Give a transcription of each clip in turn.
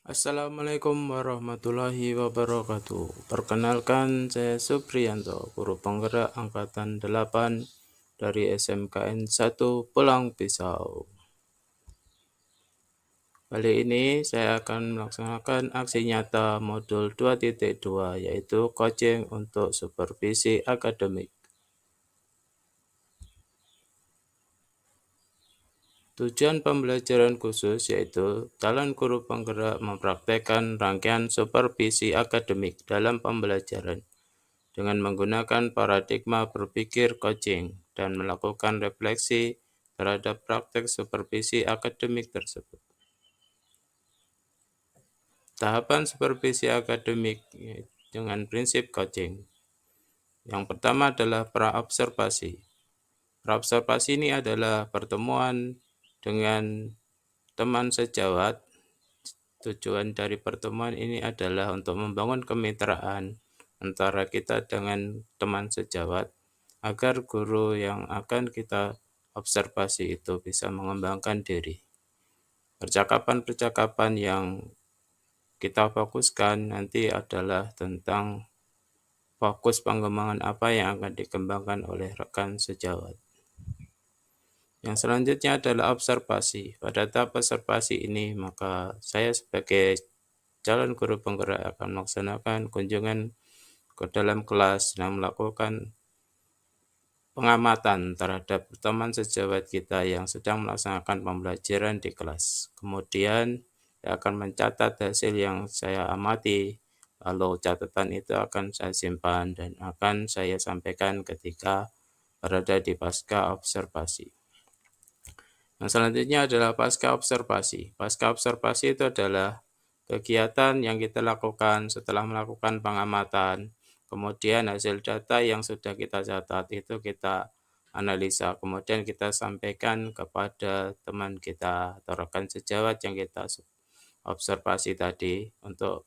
Assalamualaikum warahmatullahi wabarakatuh. Perkenalkan, saya Supriyanto, guru penggerak angkatan 8 dari SMKN 1 Pulang Pisau. Kali ini saya akan melaksanakan aksi nyata modul 2.2, yaitu coaching untuk supervisi akademik. Tujuan pembelajaran khusus yaitu calon guru penggerak mempraktekkan rangkaian supervisi akademik dalam pembelajaran dengan menggunakan paradigma berpikir coaching dan melakukan refleksi terhadap praktek supervisi akademik tersebut. Tahapan supervisi akademik dengan prinsip coaching. Yang pertama adalah praobservasi. Praobservasi ini adalah pertemuan dengan teman sejawat. Tujuan dari pertemuan ini adalah untuk membangun kemitraan antara kita dengan teman sejawat agar guru yang akan kita observasi itu bisa mengembangkan diri. Percakapan-percakapan yang kita fokuskan nanti adalah tentang fokus pengembangan apa yang akan dikembangkan oleh rekan sejawat. Yang selanjutnya adalah observasi. Pada tahap observasi ini, maka saya sebagai calon guru penggerak akan melaksanakan kunjungan ke dalam kelas dan melakukan pengamatan terhadap teman sejawat kita yang sedang melaksanakan pembelajaran di kelas. Kemudian saya akan mencatat hasil yang saya amati, lalu catatan itu akan saya simpan dan akan saya sampaikan ketika berada di pasca observasi. Yang selanjutnya adalah pasca observasi. Pasca observasi itu adalah kegiatan yang kita lakukan setelah melakukan pengamatan, kemudian hasil data yang sudah kita catat itu kita analisa, kemudian kita sampaikan kepada teman kita atau rekan sejawat yang kita observasi tadi untuk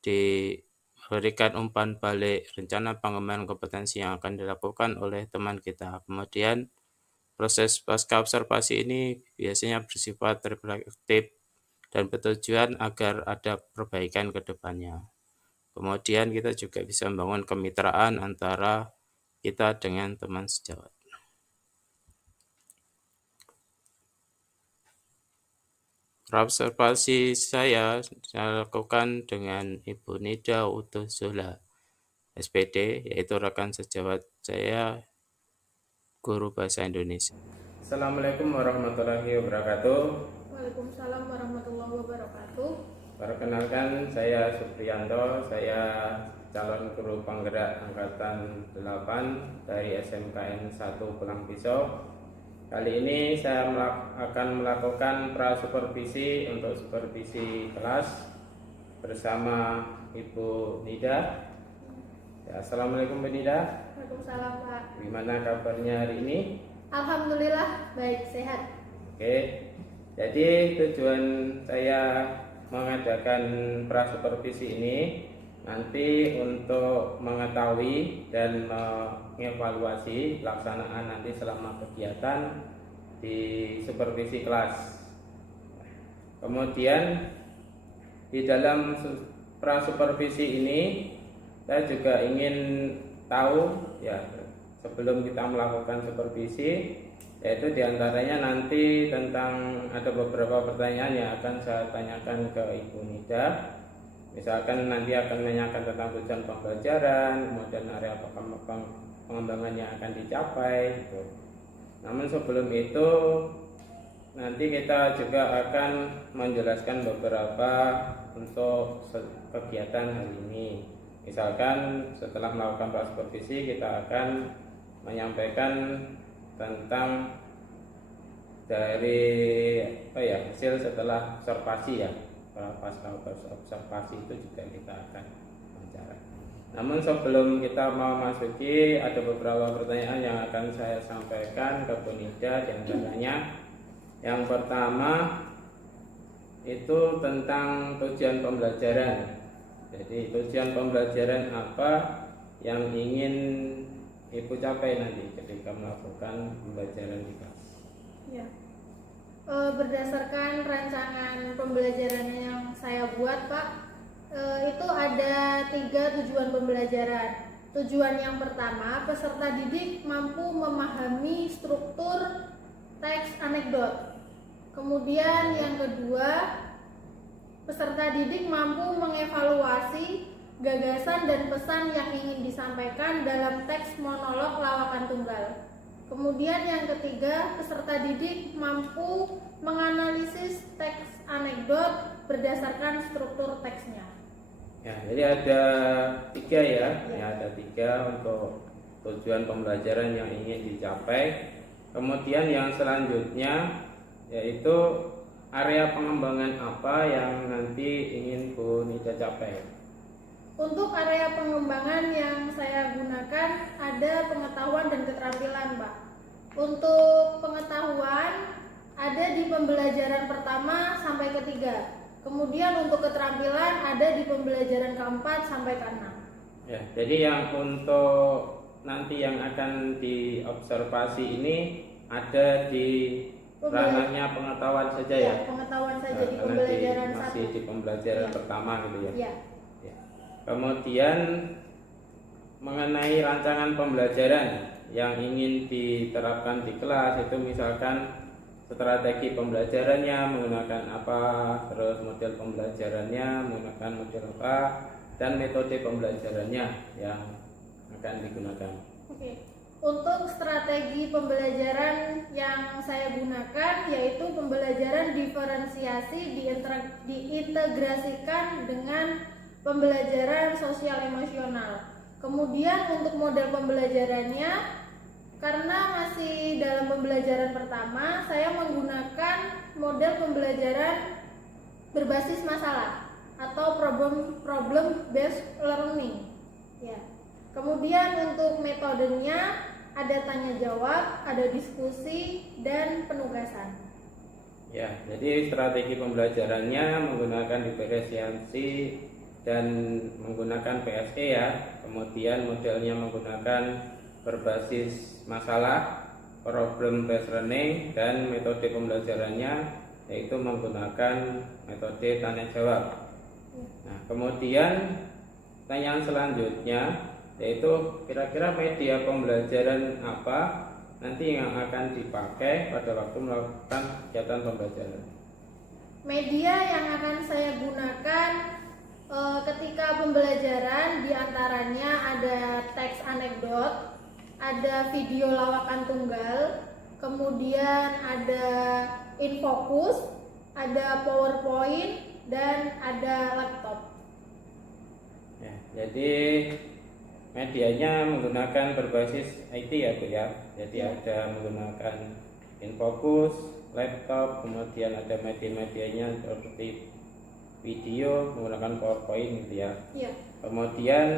diberikan umpan balik rencana pengembangan kompetensi yang akan dilakukan oleh teman kita. Kemudian proses pasca observasi ini biasanya bersifat reflektif dan bertujuan agar ada perbaikan ke depannya. Kemudian kita juga bisa membangun kemitraan antara kita dengan teman sejawat. Observasi saya lakukan dengan Ibu Nida Utuzola, SPD, yaitu rekan sejawat saya, guru bahasa Indonesia. Assalamualaikum warahmatullahi wabarakatuh. Waalaikumsalam warahmatullahi wabarakatuh. Perkenalkan, saya Supriyanto, saya calon guru penggerak angkatan 8 dari SMKN 1 Pulang Pisau. Kali ini saya akan melakukan prasupervisi untuk supervisi kelas bersama Ibu Nida. Ya, Assalamualaikum Bu Nida. Waalaikumsalam Pak. Gimana kabarnya hari ini? Alhamdulillah baik, sehat. Oke, jadi tujuan saya mengadakan prasupervisi ini nanti untuk mengetahui dan mengevaluasi pelaksanaan nanti selama kegiatan di supervisi kelas. Kemudian di dalam prasupervisi ini saya juga ingin tahu ya, sebelum kita melakukan supervisi, yaitu diantaranya nanti tentang ada beberapa pertanyaan yang akan saya tanyakan ke Ibu Nida. Misalkan nanti akan menanyakan tentang tujuan pembelajaran, kemudian area pengembangan yang akan dicapai gitu. Namun sebelum itu nanti kita juga akan menjelaskan beberapa untuk kegiatan hari ini. Misalkan setelah melakukan prasupervisi kita akan menyampaikan tentang dari hasil setelah observasi ya. Pasca observasi itu juga kita akan bicara. Namun sebelum kita mau masuki, ada beberapa pertanyaan yang akan saya sampaikan ke Bu Nida. Diantaranya yang pertama itu tentang tujuan pembelajaran. Jadi tujuan pembelajaran apa yang ingin Ibu capai nanti ketika melakukan pembelajaran di kelas? Ya. Berdasarkan rancangan pembelajaran yang saya buat, Pak, itu ada 3 tujuan pembelajaran. Tujuan yang pertama, peserta didik mampu memahami struktur teks anekdot. Kemudian yang kedua, peserta didik mampu mengevaluasi gagasan dan pesan yang ingin disampaikan dalam teks monolog lawakan tunggal. Kemudian yang ketiga, peserta didik mampu menganalisis teks anekdot berdasarkan struktur teksnya. Ya, jadi ada 3 ya. Ada 3 untuk tujuan pembelajaran yang ingin dicapai. Kemudian yang selanjutnya yaitu area pengembangan apa yang nanti ingin Bu Nida capai. Untuk area pengembangan yang saya gunakan ada pengetahuan dan keterampilan, Pak. Untuk pengetahuan ada di pembelajaran pertama sampai ketiga. Kemudian untuk keterampilan ada di pembelajaran keempat sampai ke-6. Ya, jadi yang untuk nanti yang akan diobservasi ini ada di ranahnya pengetahuan saja ya. Pengetahuan saja di Karena pembelajaran masih 1. di pembelajaran pertama gitu ya. Ya. Ya. Kemudian mengenai rancangan pembelajaran yang ingin diterapkan di kelas itu misalkan strategi pembelajarannya menggunakan apa, terus model pembelajarannya menggunakan model apa, dan metode pembelajarannya yang akan digunakan. Oke. Untuk strategi pembelajaran yang saya gunakan yaitu pembelajaran diferensiasi diintegrasikan dengan pembelajaran sosial emosional. Kemudian untuk model pembelajarannya, karena masih dalam pembelajaran pertama, saya menggunakan model pembelajaran berbasis masalah atau problem based learning. Ya. Kemudian untuk metodenya ada tanya jawab, ada diskusi, dan penugasan. Ya, jadi strategi pembelajarannya menggunakan diferensiasi dan menggunakan PSE ya. Kemudian modelnya menggunakan berbasis masalah, problem based learning, dan metode pembelajarannya yaitu menggunakan metode tanya jawab. Nah, kemudian pertanyaan selanjutnya yaitu kira-kira media pembelajaran apa nanti yang akan dipakai pada waktu melakukan kegiatan pembelajaran. Media yang akan saya gunakan ketika pembelajaran diantaranya ada teks anekdot, ada video lawakan tunggal, kemudian ada infocus, ada PowerPoint, dan ada laptop. Ya, jadi medianya menggunakan berbasis IT ya Bu ya. Jadi ada menggunakan infocus, laptop, kemudian ada media-medianya seperti video menggunakan PowerPoint gitu ya. Iya. Kemudian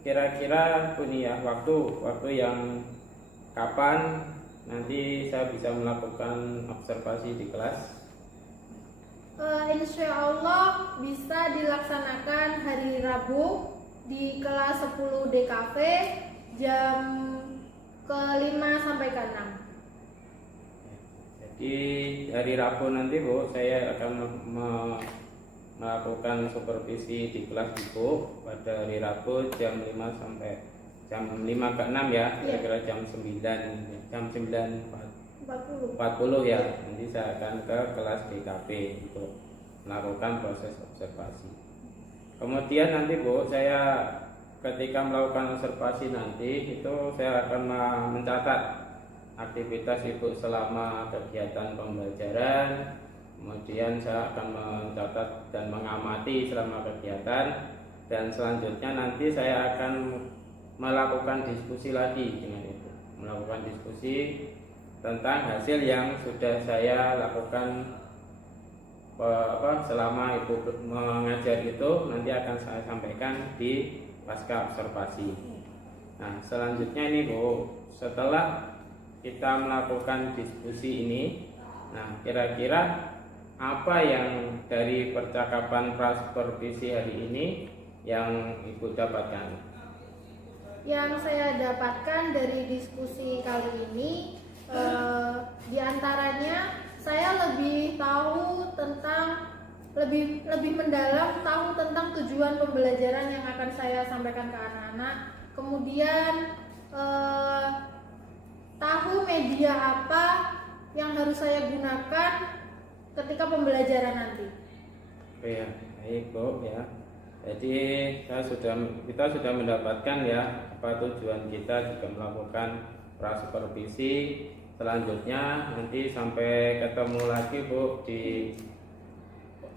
kira-kira punya waktu yang kapan nanti saya bisa melakukan observasi di kelas? Insya Allah bisa dilaksanakan hari Rabu di kelas 10 DKV jam ke-5 sampai ke-6. Jadi hari Rabu nanti Bu saya akan melakukan supervisi di kelas Ibu pada hari Rabu jam 5 sampai jam 5 ke 6 ya, kira-kira jam 9:40 ya. Nanti saya akan ke kelas DKP untuk melakukan proses observasi. Kemudian nanti Bu, saya ketika melakukan observasi nanti itu saya akan mencatat aktivitas Ibu selama kegiatan pembelajaran. Kemudian saya akan mencatat dan mengamati selama kegiatan, dan selanjutnya nanti saya akan melakukan diskusi lagi dengan Ibu, melakukan diskusi tentang hasil yang sudah saya lakukan selama Ibu mengajar itu nanti akan saya sampaikan di pasca observasi. Nah, selanjutnya ini Bu, setelah kita melakukan diskusi ini, nah kira-kira apa yang dari percakapan prasupervisi hari ini yang Ibu dapatkan? Yang saya dapatkan dari diskusi kali ini diantaranya saya lebih tahu tentang lebih mendalam tahu tentang tujuan pembelajaran yang akan saya sampaikan ke anak-anak. Kemudian tahu media apa yang harus saya gunakan ketika pembelajaran nanti. Oke ya, baik Bu ya. Jadi kita sudah mendapatkan ya apa tujuan kita juga melakukan prasupervisi. Selanjutnya nanti sampai ketemu lagi Bu di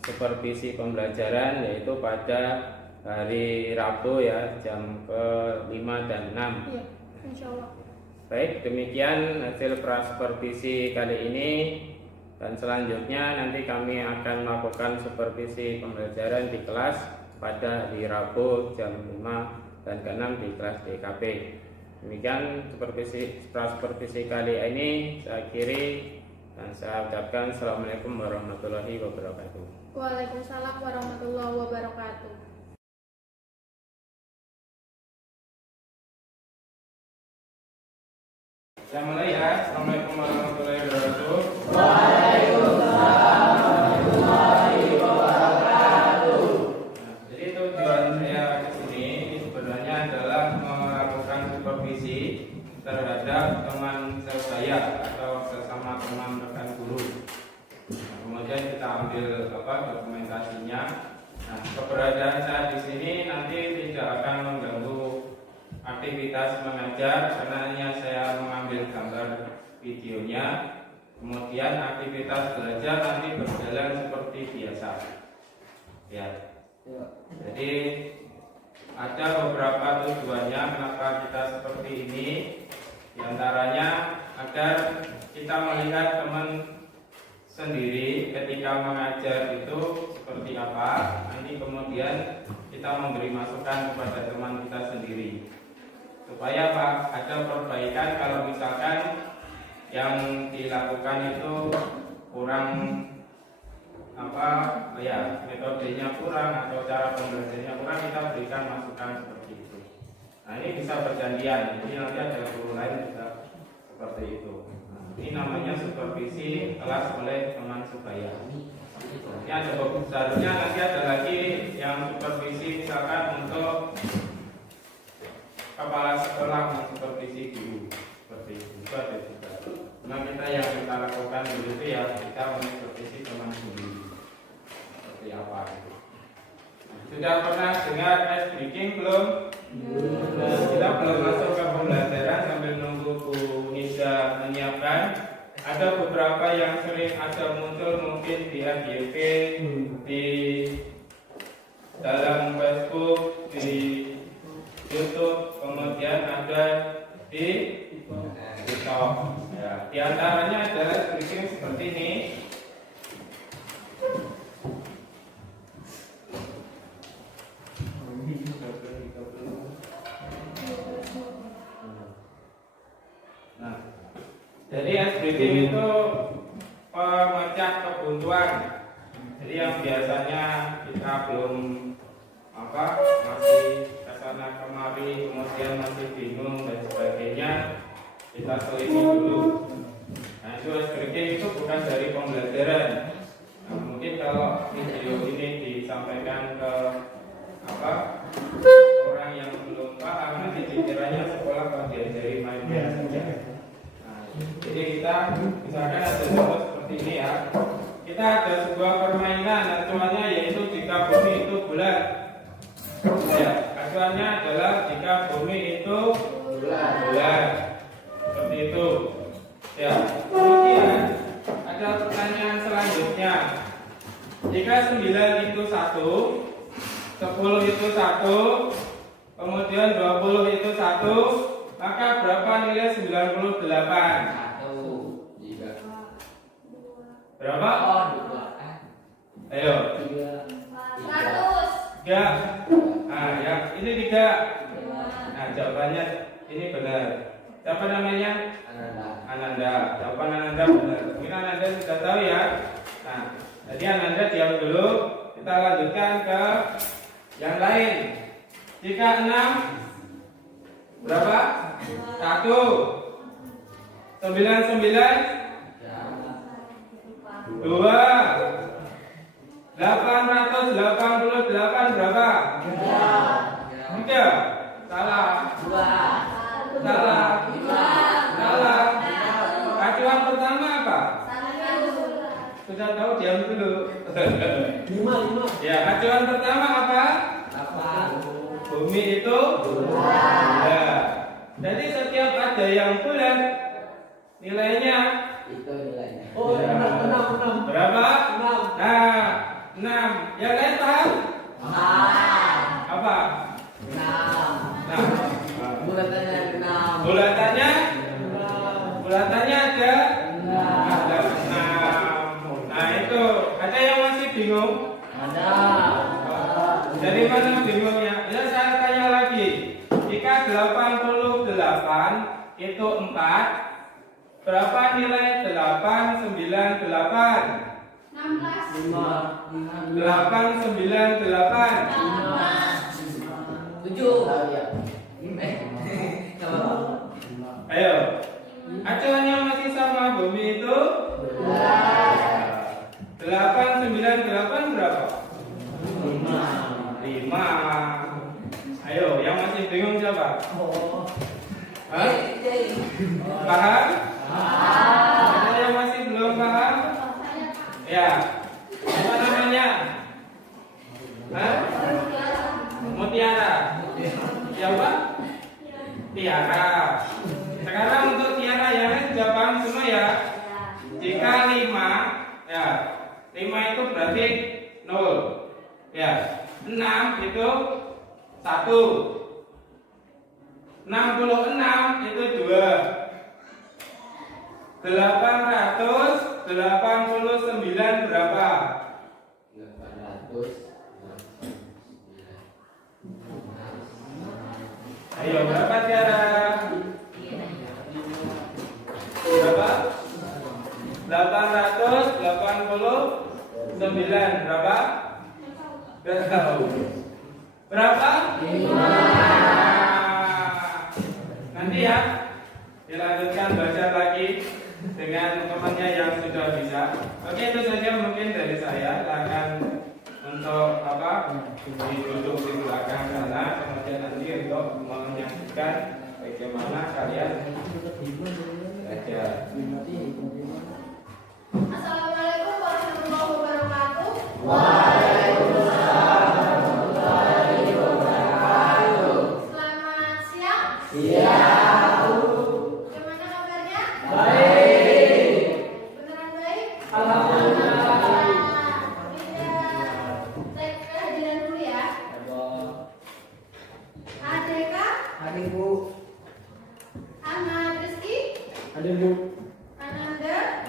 supervisi pembelajaran, yaitu pada hari Rabu ya, jam ke-5 dan 6. Iya, insya Allah. Baik, demikian hasil prasupervisi kali ini, dan selanjutnya nanti kami akan melakukan supervisi pembelajaran di kelas pada hari Rabu jam 5 dan ke-6 di kelas DKP. Demikian supervisi kali ini saya akhiri dan saya ucapkan Assalamualaikum warahmatullahi wabarakatuh. Waalaikumsalam warahmatullahi wabarakatuh. Saya mulai ya. Assalamualaikum warahmatullahi wabarakatuh. Jadi tujuan saya ke sini sebenarnya adalah melakukan supervisi terhadap teman saya atau sesama teman rekan guru. Nah, kemudian kita ambil dokumentasinya. Nah, keberadaan saya di sini nanti tidak akan mengganggu aktivitas mengajar karena hanya saya mengambil gambar videonya. Kemudian aktivitas belajar nanti berjalan seperti biasa. Ya. Jadi ada beberapa tujuannya kenapa kita seperti ini. Di antaranya agar kita melihat teman sendiri ketika mengajar itu seperti apa. Nanti kemudian kita memberi masukan kepada teman kita sendiri supaya ada perbaikan kalau misalkan yang dilakukan itu kurang metodenya kurang atau cara pembelajarannya kurang, kita berikan masukan seperti itu. Nah, ini bisa bergantian, jadi nanti ada guru lain juga seperti itu. Nah, ini namanya supervisi kelas oleh teman sebaya. Ini ada seharusnya nanti ada lagi yang supervisi misalkan untuk kepala sekolah mensupervisi guru seperti itu ada juga. Nah, kita lakukan dulu itu ya kita mensupervisi teman sendiri seperti apa itu. Sudah pernah dengar ice breaking belum? Kita belum masuk ke pembelajaran sambil nunggu Bu Nida menyiapkan. Ada beberapa yang sering ada muncul mungkin di FYP, di dalam Facebook, di YouTube, kemudian ada di TikTok. Ya, di antaranya adalah breaking seperti ini. Nah, jadi ice breaking itu pemecah kebuntuan. Jadi yang biasanya kita belum masih kesana kemari, kemudian masih bingung dan sebagainya, kita teliti dulu. Nah, itu ice breaking itu bukan dari pembelajaran. Nah, mungkin kalau video ini disampaikan ke orang yang belum paham, nanti dikiranya sekolah kok diajari main-main saja. Jadi kita misalkan ada contoh seperti ini ya. Kita ada sebuah permainan, acuannya yaitu jika bumi itu bulat. Ya, acuannya adalah jika bumi itu bulat. Seperti itu. Ya. Kemudian ada pertanyaan selanjutnya. Jika 9 itu 1, 10 itu 1, kemudian 20 itu 1, maka berapa nilai 98? Berapa? Ayo. 3. Nah, ya, ini 3. Nah, jawabannya ini benar. Siapa namanya? Ananda. Jawaban Ananda benar. Mungkin Ananda sudah tahu ya. Nah, jadi Ananda diam dulu. Kita lanjutkan ke yang lain. Jika 6 berapa? 1. 99 2. 888 berapa? 3. Salah. Salah. Salah. Acuan pertama apa? Sudah tahu, diam dulu. 5. Ya, acuan pertama apa? Bumi itu ya. Jadi setiap ada yang bulat, nilainya Oh, 6. berapa? Nah, 6. Yang lain paham? Apa? 6. Bulatannya ada 6. Nah, itu. Ada yang masih bingung? Dari mana bingungnya? Ya, saya tanya lagi. Jika 88 itu 4, berapa nilai 898? 898. 7. Ayo. Acuannya masih sama, bumi itu 898 berapa? 5. Ayo, yang masih bingung siapa? Hah? Paham? Ada yang masih belum paham? Ya. Apa namanya? Hah? Mutiara. Siapa? Tiara. Sekarang untuk tiara yang lain sudah paham semua ya? Jika 5, ya 5 itu berarti 0. Ya, 6 itu 1. 66 itu 2. 889 berapa? 800. Ayo, berapa Tiara? Berapa? 889 berapa? Gak tahu. Berapa? 5. Nanti ya dilanjutkan belajar lagi dengan temannya yang sudah bisa. Oke, itu saja mungkin dari saya. Silakan untuk duduk di belakang sana, kemudian nanti untuk menyaksikan bagaimana kalian belajar. Assalamualaikum warahmatullahi wabarakatuh. Selamat siang. Bagaimana kabarnya? Beneran baik? Cek kehadiran dulu ya. Adeka, Ahmad Rizky, Ananda,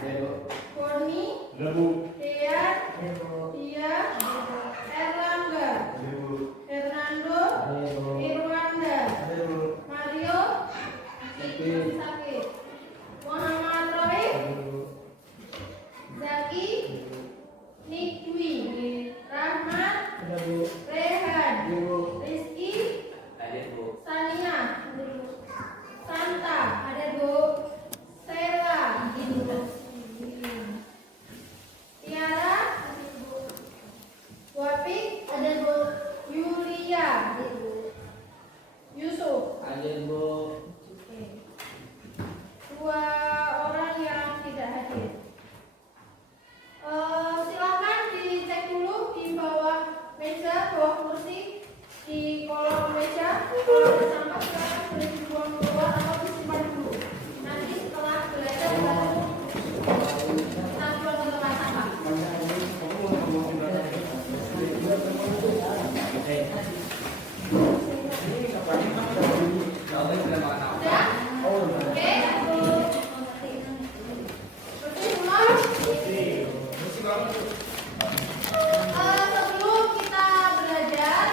Boni, Dean, Dia, Erlangga, Fernando, Irwanda, Mario, Sakit, Muhammad Roy, Zaki, Nikwi, Rahmat, Rehan, Rizky, Sania, Santa, ada Bu, Stella, Tiara, Wapik, ada Bu, Yulia, Yusuf. Oke. 2 orang yang tidak hadir. Silakan dicek dulu di bawah meja, bawah kursi, di kolom meja. Kalau ada sampah silakan boleh dibuang keluar atau disimpan dulu. Nanti setelah belajar baru kita buang ke tempat sampah. Sudah? Oke. Bersih semua? Sebelum kita belajar,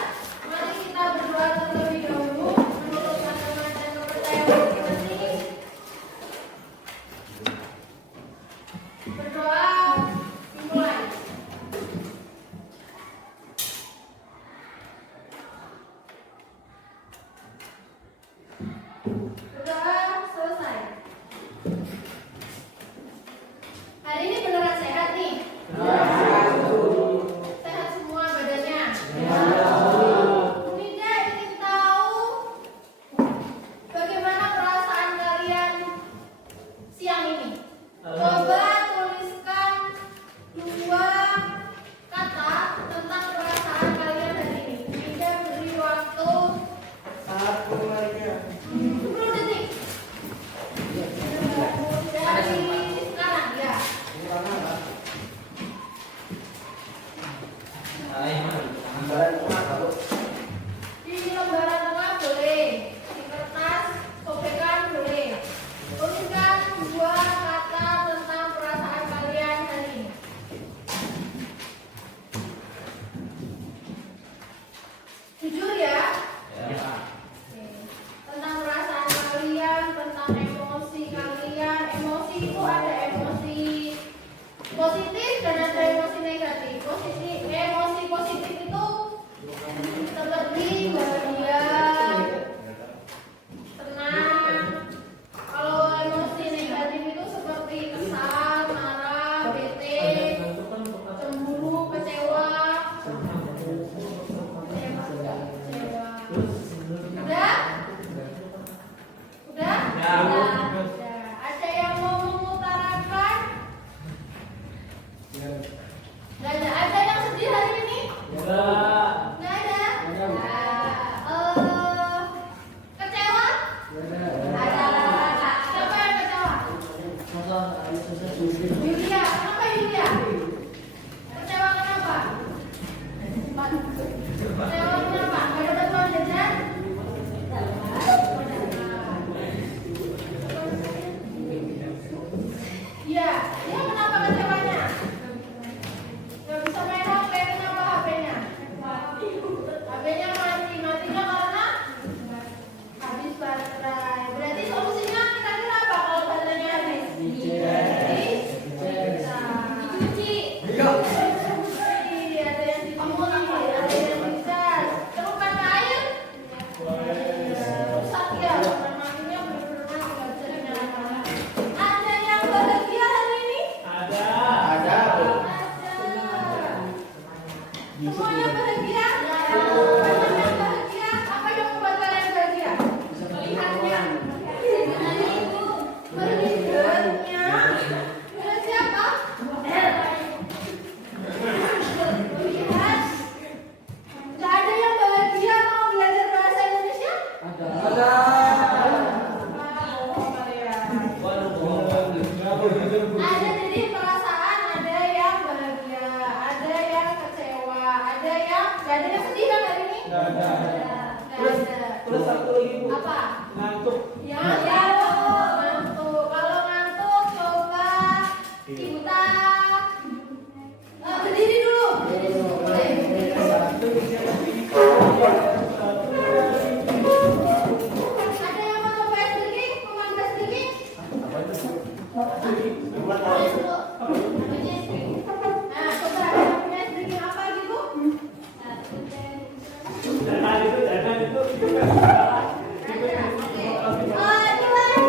mari kita berdoa terlebih dahulu menurut agama dan kepercayaan masing-masing. Berdoa dimulai. Bunda ingin tahu bagaimana perasaan kalian siang ini. Coba tuliskan 2 kata tentang perasaan kalian hari ini. Bunda beri waktu 10 detik. Dari sekarang ya. Di lembaran tengah boleh, di kertas sobekan boleh. Tuliskan 2 kata tentang perasaan kalian hari ini. Jujur ya. Oke. Tentang perasaan kalian, tentang emosi kalian. Emosi itu ada emosi positif dan ada emosi negatif. Emosi positif itu seperti bahagia, tenang. Kalau emosi negatif itu seperti kesal, marah, bete, cemburu, kecewa. Udah? Udah? Udah. Ada yang mau mengutarakan? Nggak ada. Ada yang sedih hari ini? Nggak ada? Kecewa? Ada. Siapa yang kecewa? Yulia. Kenapa Yulia? Kecewa kenapa? Kecewa kenapa? Nggak dapat uang jajan? Iya. Dia kenapa kecewanya? Nggak bisa main HP, kenapa HP-nya? HP-nya mati. Matinya karena habis baterai. Berarti solusinya kira-kira apa kalau baterainya habis? Dicuci. Ada yang dicuci, ada yang dicas. Celupkannya air? Rusak ya, matinya benar-benar nggak bisa dinyalakan. Ada yang bahagia hari ini? Ada. Semuanya bahagia? Banyak yang bahagia? Apa yang membuat kalian bahagia? Melihatnya. Melihatnya. Melihat siapa? Melihat. Nggak ada yang bahagia mau belajar bahasa Indonesia? Ada jadi perasaan, ada yang bahagia, ada yang kecewa, ada yang nggak ada yang sedih kan hari ini? Nggak ada. Terus satu lagi Bu. Apa? Ngantuk. Ya, ngantuk. Kalau ngantuk coba Ibu berdiri dulu. Boleh. Ada yang mau coba stretching? Pemangkas stretching? Nah, coba yang punya stretching apa gitu? Jangan itu. Ada, oke. Gimana?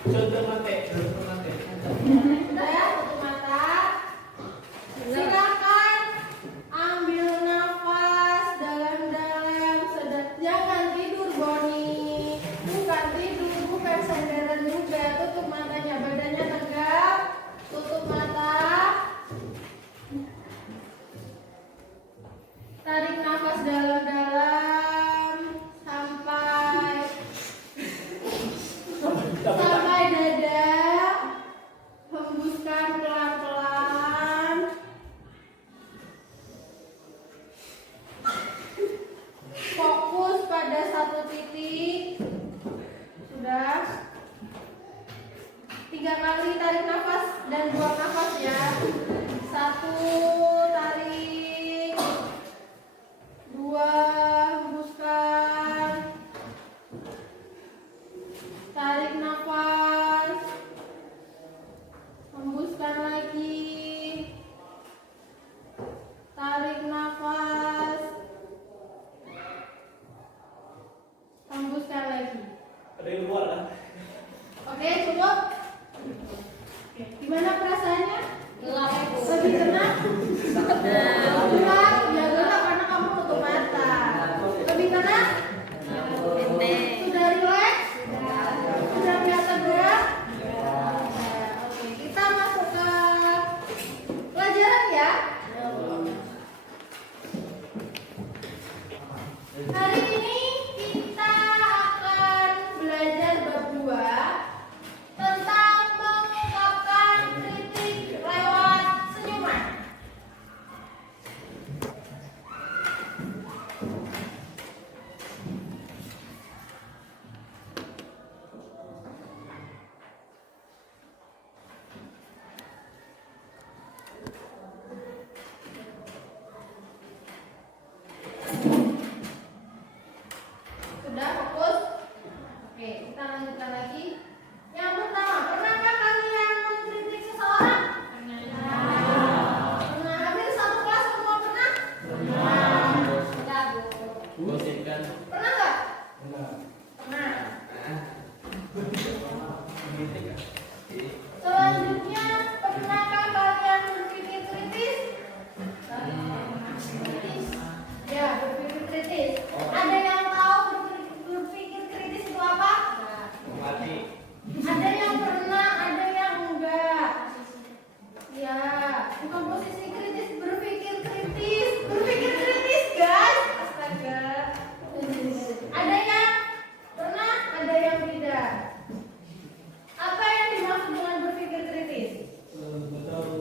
Contoh mate, contoh mate. Udah ya, tutup mata. Silakan ambil nafas dalam-dalam. Jangan tidur, Boni. Bukan tidur, bukan senderan juga. Tutup matanya, badannya tegak. Tutup mata. Tarik nafas dalam-dalam sampai dada. Hembuskan pelan-pelan. Fokus pada satu titik. Sudah. 3 kali tarik nafas dan buang nafas ya. 1, tarik. 2, hembuskan. Tarik nafas. Hembuskan lagi. Tarik nafas. Hembuskan lagi. Ada yang luar lah. Oke, cukup. Oke, gimana perasaannya? Lebih tenang? Gelap, ya gelap karena kamu tutup mata. Lebih tenang? Sudah rileks? Sudah biasa gerak? Oke, kita masuk ke pelajaran ya. Hari ini kita akan belajar bab 2 tentang mengungkapkan kritik lewat senyuman. Sudah fokus? Oke, kita lanjutkan lagi. Yang pertama, pernahkah kalian mengkritik seseorang? Pernah. Hampir satu kelas semua pernah? Enggak, Bu. Gosipkan. Pernah nggak? Pernah. Selanjutnya, pernahkah kalian berpikir kritis? Ya, berpikir kritis. Ada yang tahu berpikir kritis itu apa? Mati. Ada yang pernah, ada yang enggak. Ya, bukan posisi kritis, berpikir kritis. Berpikir kritis, guys. Astaga. Ada yang pernah, ada yang tidak. Apa yang dimaksud dengan berpikir kritis? Nggak tahu.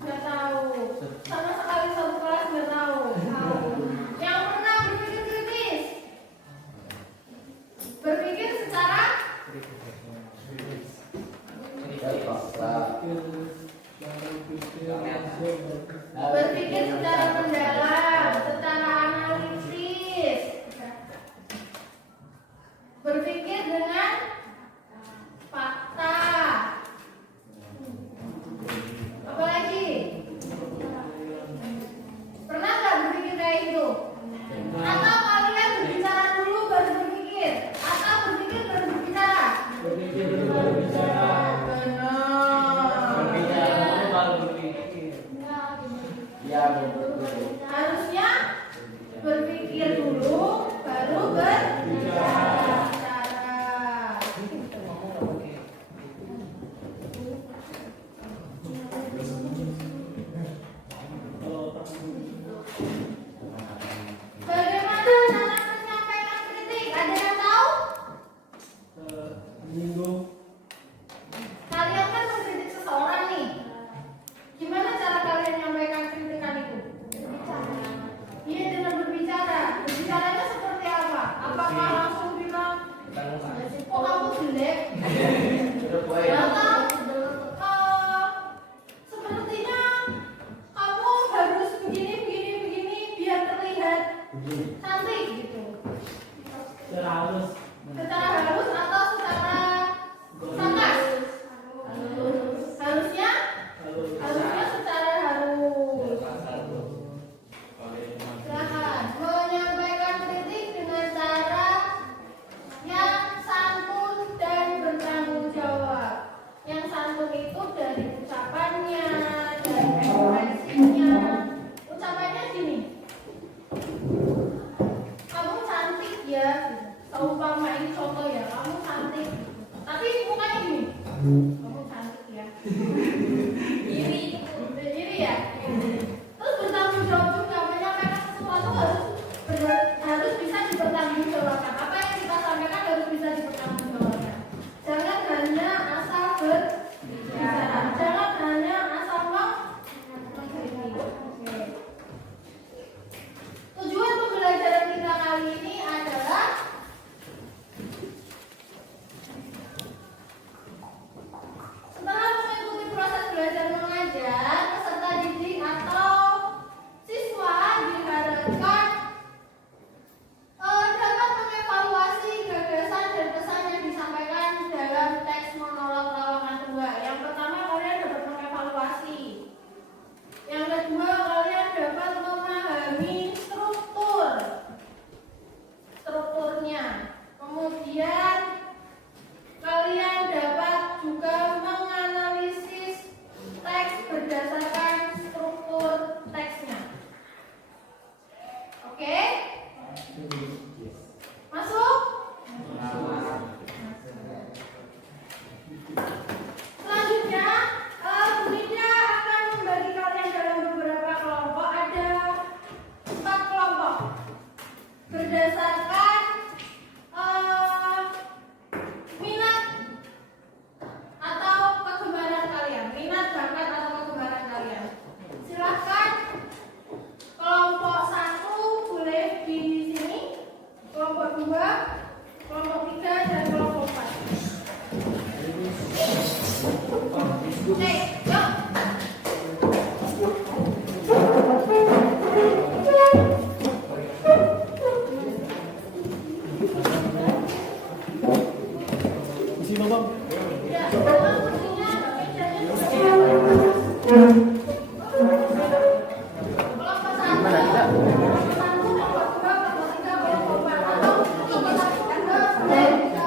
Nggak tahu. Sama sekali satu kelas nggak tahu. Yang pernah berpikir kritis? Berpikir secara berpikir secara mendalam, secara analitis. Berpikir dengan fakta. Apalagi? Pernah nggak berpikir kayak gitu? Atau kalian berbicara dulu baru berpikir? Atau berpikir baru berbicara? Berpikir baru bicara. Benar. Berbicara baru berpikir. Ya, betul. Harusnya berpikir dulu baru berbicara. Bagaimana cara menyampaikan kritik? Ada yang tahu? Menyinggung. Kalian kan mengkritik seseorang nih. Gimana cara kalian menyampaikan kritikan itu? Kamu cantik ya. Iri ya. Terus bertanggung jawab juga, menyampaikan sesuatu harus bisa dipertanggungjawabkan. Apa yang kita sampaikan harus bisa dipertanggungjawabkan. Jangan hanya asal berbicara, jangan hanya asal mengkritik. Oke. Tujuan pembelajaran kita kali ini adalah setelah mengikuti proses belajar mengajar, peserta didik atau siswa diharapkan dapat mengevaluasi gagasan dan pesan yang disampaikan dalam teks monolog lawangan 2. Yang pertama, kalian dapat mengevaluasi. Yang kedua, kalian dapat memahami strukturnya. Kemudian kalian dapat juga menganalisis teks berdasarkan struktur teksnya. Oke? Masuk? Selanjutnya, Bu Nida akan membagi kalian dalam beberapa kelompok. Ada 4 kelompok berdasarkan minat atau kegemaran kalian, minat, bakat atau kegemaran kalian. Silahkan kelompok 1 boleh di sini, kelompok 2, kelompok 3, dan kelompok 4. Oke, yuk. Isi bang. Ya, kalau kursinya mejanya kelompok 1, kelompok 1, kelompok 2, kelompok 3, kelompok 4, atau kelompok 1, 2,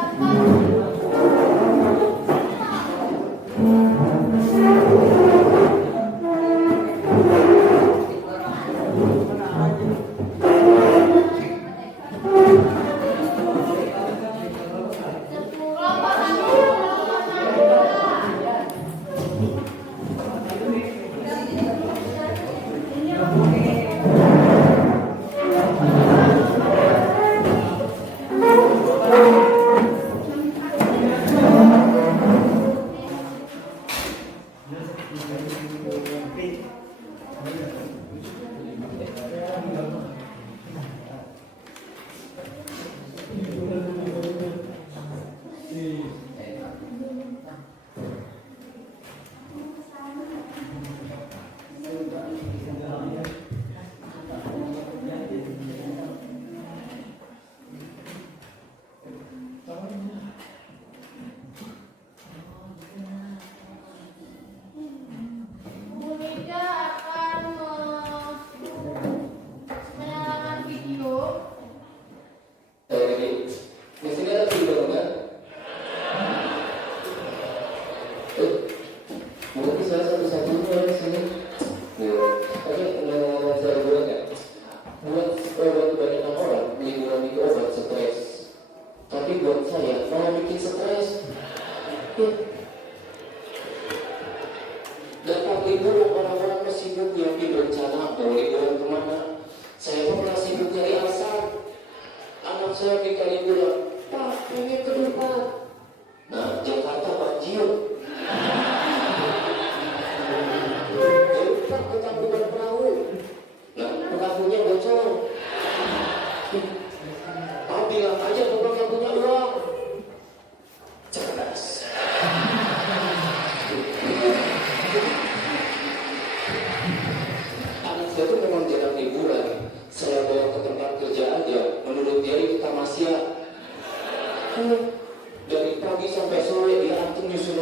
Dari pagi sampai sore dia antum nyusun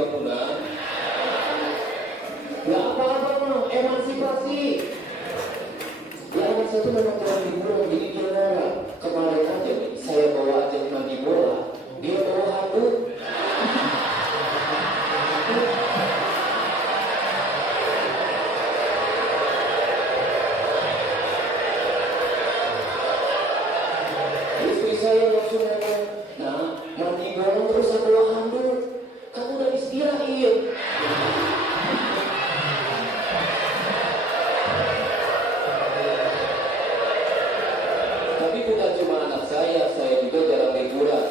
kamu nak? Nggak apa-apa mah, emansipasi. Ya anak saya itu memang kurang liburan, jadi gimana? Kemarin aja nih, saya bawa aja mandi bola, dia bawa handuk. Istri saya langsung ngomong, nah mandi bola terus saya bawa handuk, kamu udah disediain. Tapi bukan cuma anak saya juga jarang liburan.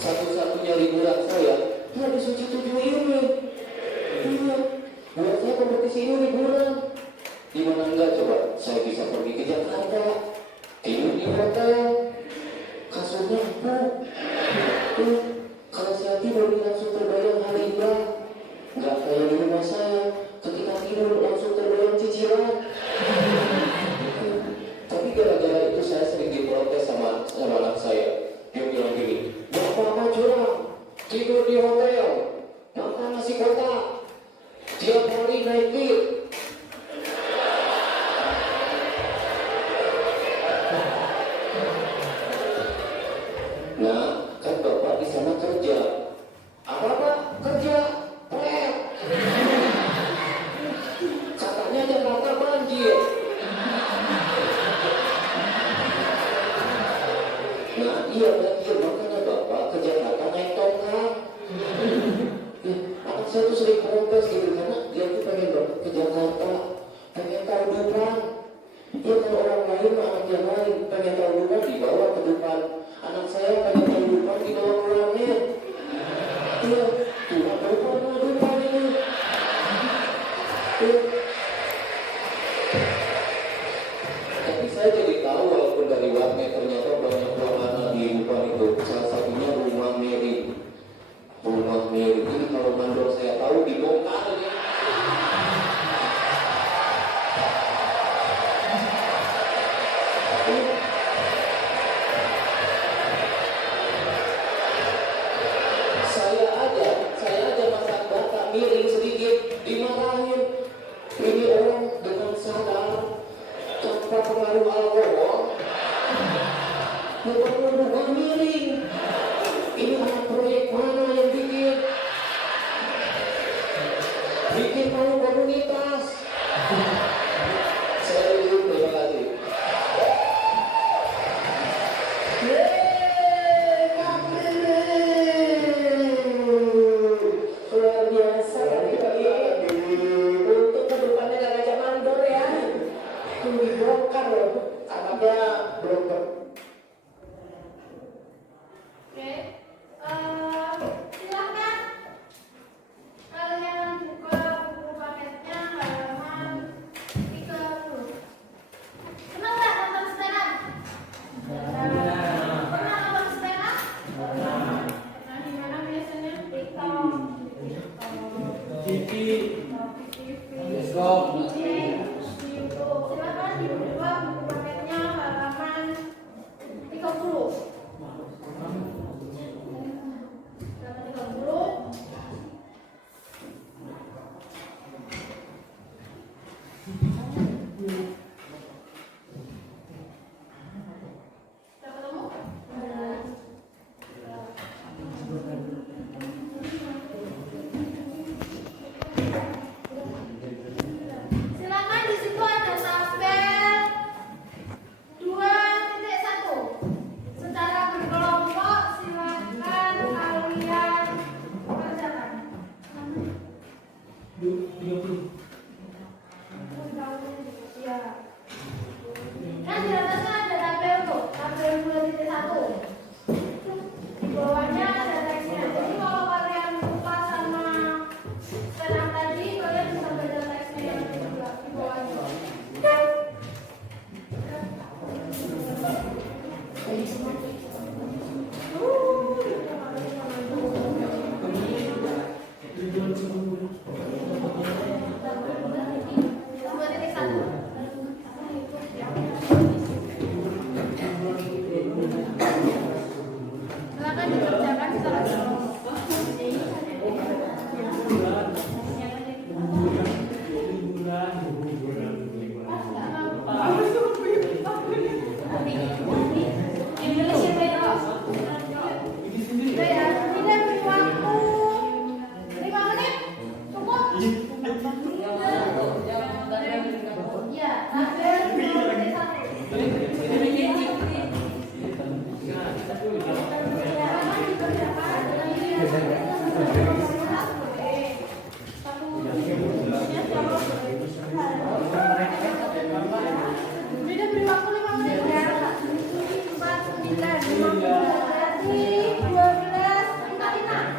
Satu-satunya liburan saya, ya di Suci 7 ini. Iya, buat saya kompetisi ini liburan. Di mana enggak coba? Saya bisa pergi ke Jakarta, tidur di hotel, kasurnya empuk. Kalau saya tidur langsung terbayang hari Iba. Enggak kayak di rumah saya, ketika tidur langsung terbayang cicilan. Tapi gara-gara itu saya sering diprotes sama anak saya. Dia bilang gini, bapak curang, tidur di hotel, makan nasi kotak, tiap hari naik lift. Nah, kan bapak di sana kerja. Apa kerja? Prep. Katanya Jakarta banjir. Nah, iya banjir, makanya bapak ke Jakarta naik tongkang. Anak saya tuh sering protes gitu, karena dia tuh pengen banget ke Jakarta, pengen tahu Dupran. Ya kalau orang lain, anak yang lain pengen tahu Dupran dibawa ke depan. Anak saya pengen tahu Dupran dibawa ke warnet. Iya, Tuhan Dupran ini. Iya. Tapi saya jadi tahu walaupun dari warnet ternyata banyak wahana di Dupran itu. Salah satunya rumah Mary. Rumah Mary ini kalau mandor saya tahu dibongkar ya. Saya aja masak bata miring sedikit dimarahin. Ini orang dengan sadar tanpa pengaruh alkohol bukan rumah miring. Ini anak proyek mana yang bikin mau komunitas. Saya dulu terima kasih. Luar biasa untuk kedepannya gak ngajak mandor ya. Dibongkar loh, anaknya belum Oke, silakan kalian buka buku paketnya halaman 30. Pernah nggak nonton stand up? Pernah nonton stand up? Pernah. Di mana biasanya? TikTok, TV, bioskop, di YouTube. Silakan dibuka buku paketnya halaman 30. Udah ya, tidak beri waktu 5 menit, cukup? Ya, ada 5 menit satu. Tidak beri waktu 5 menit ya. 4, 9, 50. Berarti 12, 55.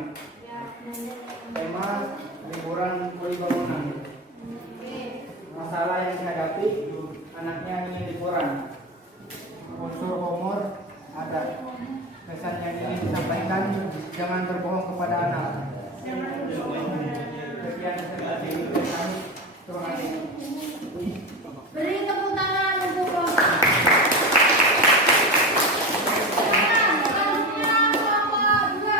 bangunan. Tema liburan kuli bangunan. Masalah yang dihadapi anaknya ingin liburan. Unsur humor ada. Pesan yang ingin disampaikan, jangan berbohong kepada anak. Sekian dari kami. Terima kasih. Beri tepuk tangan untuk Bapak. Selanjutnya kelompok 2.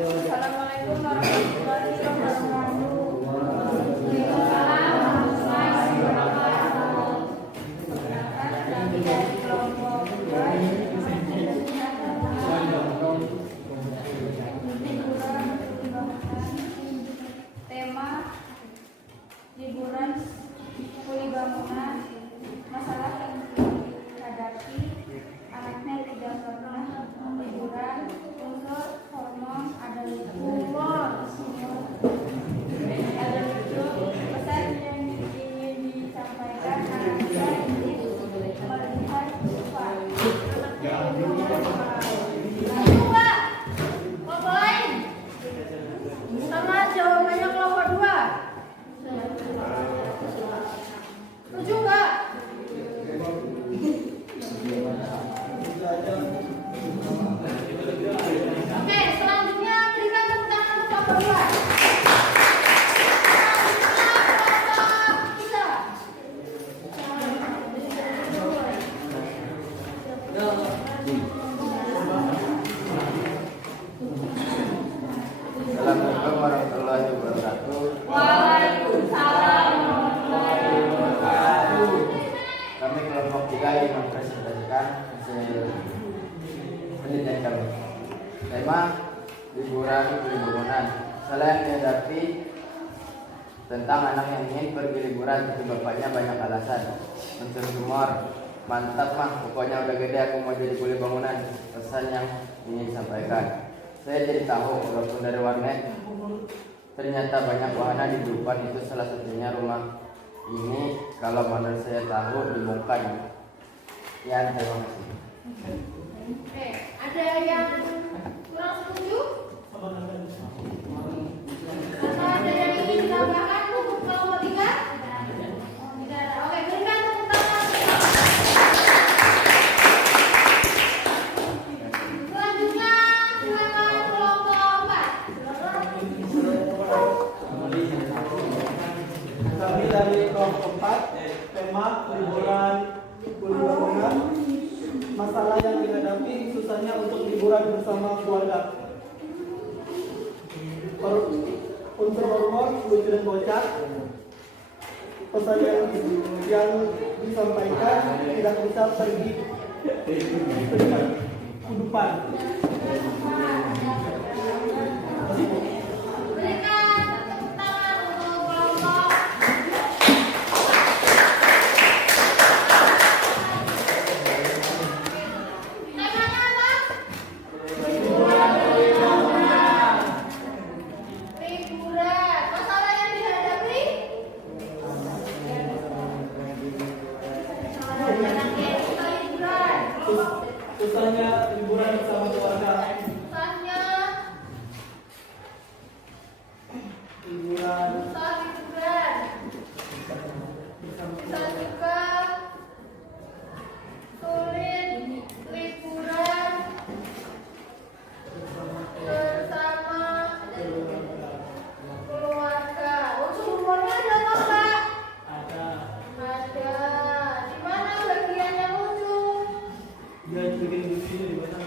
Assalamualaikum warahmatullahi wabarakatuh. Tema liburan kuli bangunan, masalah yang dihadapi anaknya tidak pernah liburan, unsur hormon ada humor, ada lucu, pesan yang ingin disampaikan anaknya ingin melihat lupa. Lanjut, Pak. Kelompok lain. Sama jawabannya kelompok 2. Setuju nggak? Oke, selanjutnya berikan tepuk tangan untuk kelompok 2. Assalamualaikum warahmatullahi wabarakatuh. Waalaikumsalam warahmatullahi wabarakatuh. Kami kelompok 3 ingin mempresentasikan hasil penelitian kami. Tema liburan kuli bangunan. Masalah yang dihadapi tentang anak yang ingin pergi liburan tapi bapaknya banyak alasan. Unsur humor, mantap mah, pokoknya udah gede aku mau jadi kuli bangunan. Pesan yang ingin disampaikan. Saya jadi tahu walaupun dari warnet ternyata banyak wahana di depan, itu salah satunya rumah ini. Kalau menurut saya tahu dibongkar. Ya, terima kasih. Oke, ada yang kurang setuju? Atau ada yang ingin ditambahkan untuk kelompok 3? Tidak ada. Oke, berikan tepuk tangan. Selanjutnya silakan kelompok 4. Kami dari kelompok 4, tema liburan kuli bangunan. Masalah yang dihadapi susahnya untuk liburan bersama keluarga. Unsur hormon lucu dan kocak. Pesan yang disampaikan, tidak bisa pergi kudupan. Berikan tepuk tangan untuk kelompok. Temanya apa? Liburan. Masalah yang dihadapi? Liburan. Susahnya liburan bersama keluarga. Susahnya Liburan susah liburan. Bisa juga sulit liburan bersama keluarga. Unsur humornya ada nggak, Pak? ada. Ada. Di mana bagian yang lucu? Dia bikin di sini di mana?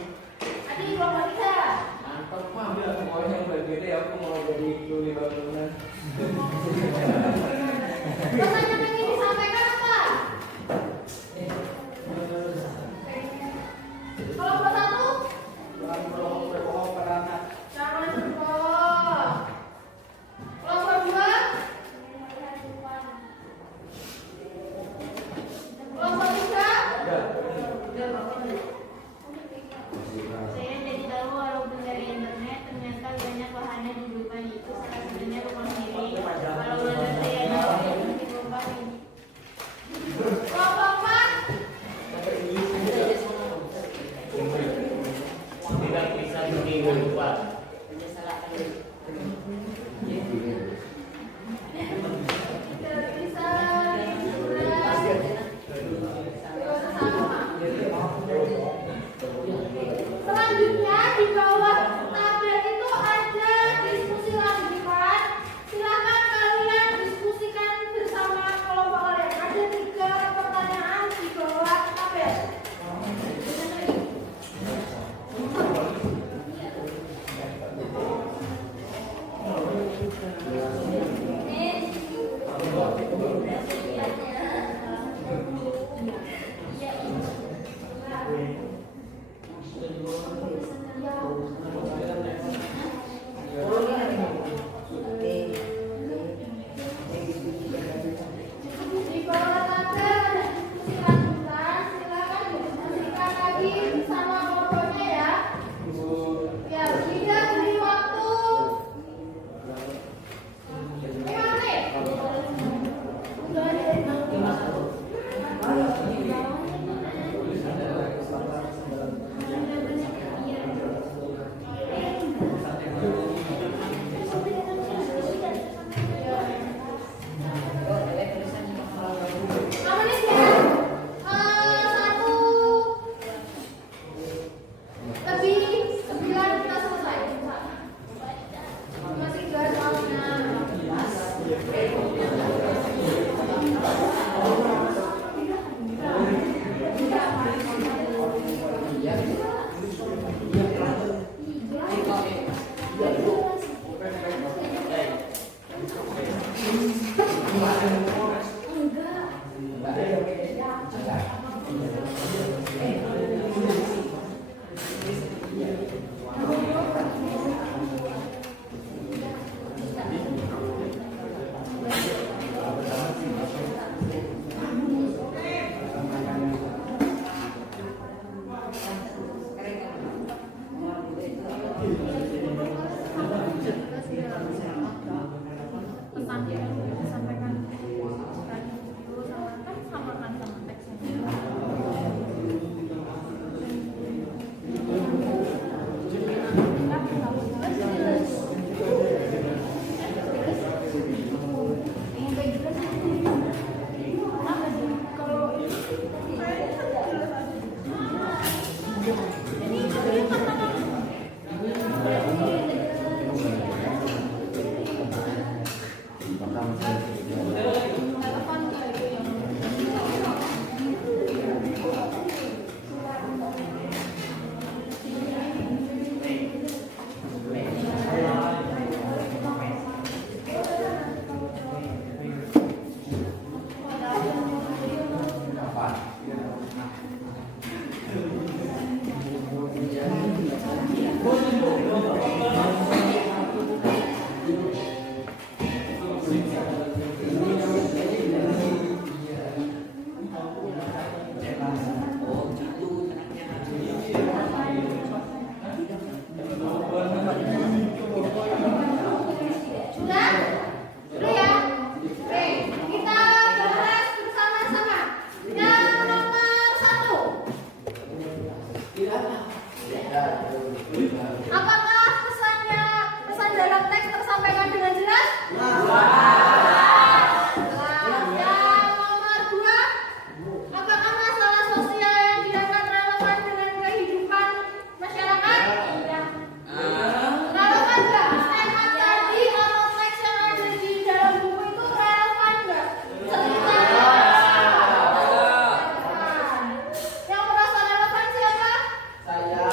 Adi, kelompok 3. Mantap mah, pokoknya udah gede aku mau jadi kuli bangunan. Pesan yang ingin disampaikan apa? Kelompok 1? Jangan berbohong pada anak. Jangan berbohong. Kelompok 2? Kelompok 3? Saya jadi tahu walaupun dari internet ternyata banyak wahana di depan, itu salah satunya rumah ini. Kalau menurut saya di rumah ini Di kolom ada diskusi lanjutan, silakan diskusikan lagi sama pokoknya ya. Ya, tidak beri waktu 5 menit. Apa nih ya? Satu lebih 9 kita selesai. Masih 2 soalnya. Pesan yang disampaikan dulu sama teksnya. Sudah? Sudah ya? Oke, kita bahas bersama-sama. Yang nomor 1. Apakah pesan dalam teks tersampaikan dengan jelas? Yang nomor 2, apakah masalah sosial yang didapat relevan dengan kehidupan masyarakat? Relevan nggak? Statement tadi atau teks yang ada di dalam buku itu relevan nggak? Cerita. Yang merasa relevan siapa? Saya.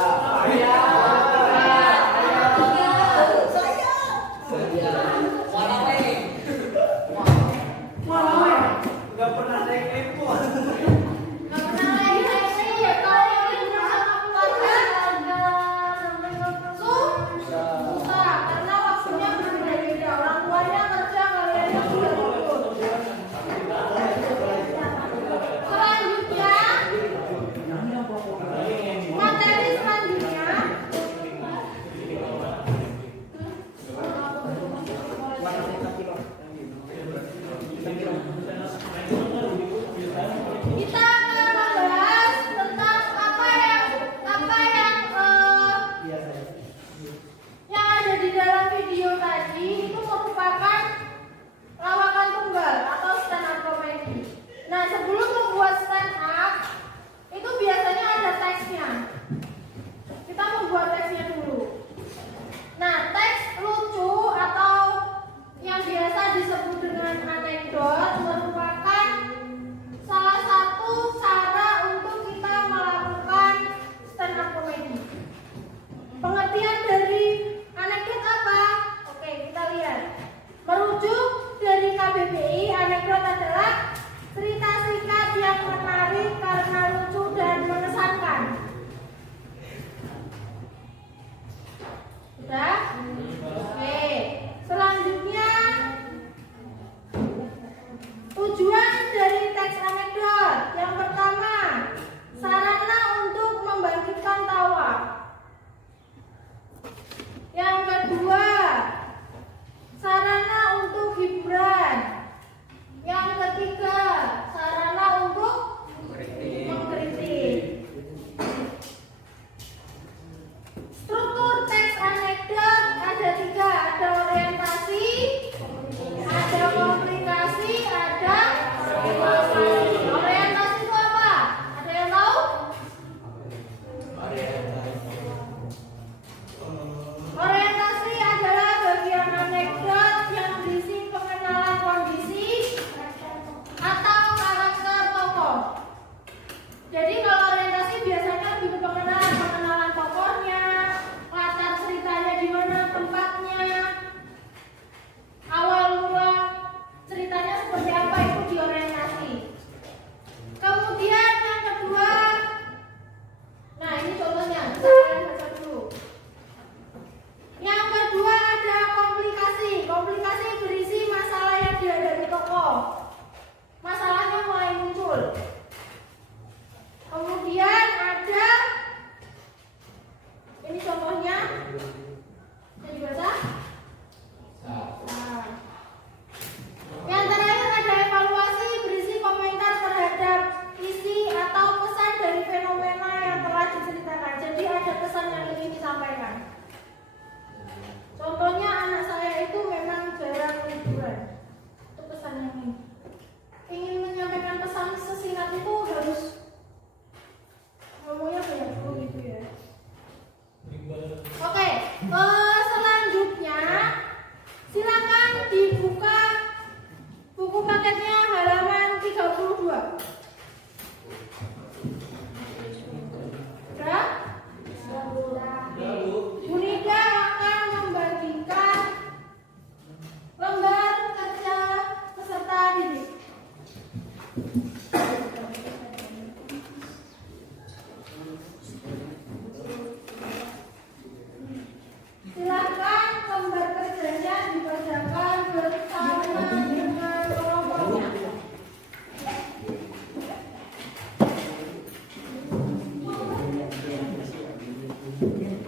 5 menit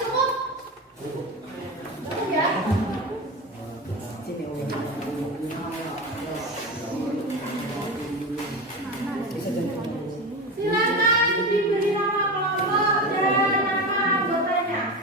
cukup? Cukup ya? Silakan diberi nama kelompok dan nama anggotanya.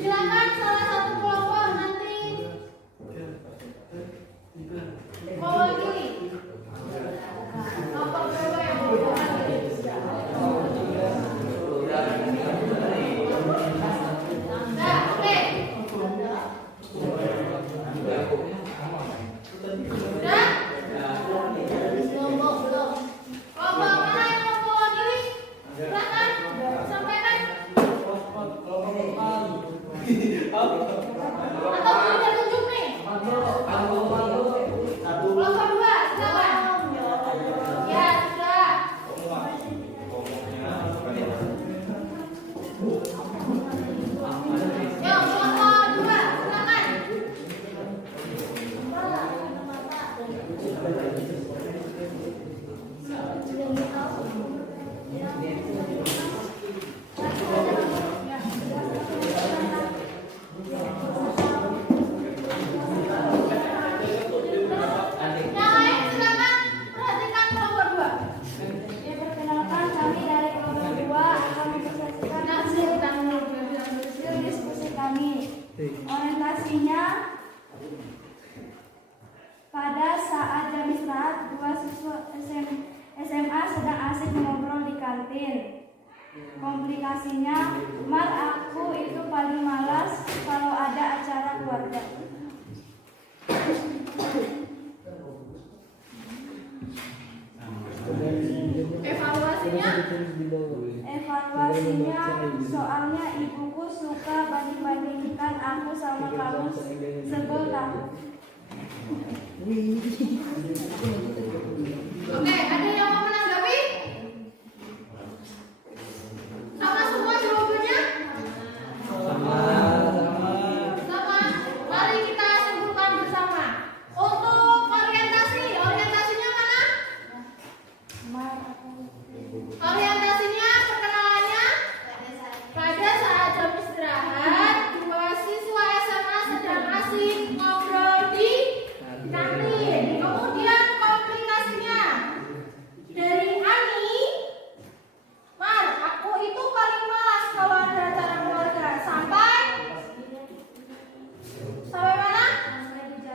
Silakan salah satu kelompok nanti mewakili. Kelompok berapa yang mau mewakili? Nah, oke. Sudah? Belum. Kelompok mana yang mau mewakili? Silakan sampaikan. prihatin. Komplikasinya, Mar, aku itu paling malas kalau ada acara keluarga. Evaluasinya, soalnya ibuku suka banding-bandingkan aku sama kamu, sebel tahu. Oke, ada yang mau menanggapi? Sama semua jawabannya? Sama. Mari kita simpulkan bersama. Untuk orientasinya mana? Orientasinya, perkenalannya pada saat jam istirahat, dua siswa SMA sedang asik ngobrol di kantin. Kemudian komplikasinya dari Ani, Mar, aku itu paling malas kalau ada acara keluarga. Sampai mana?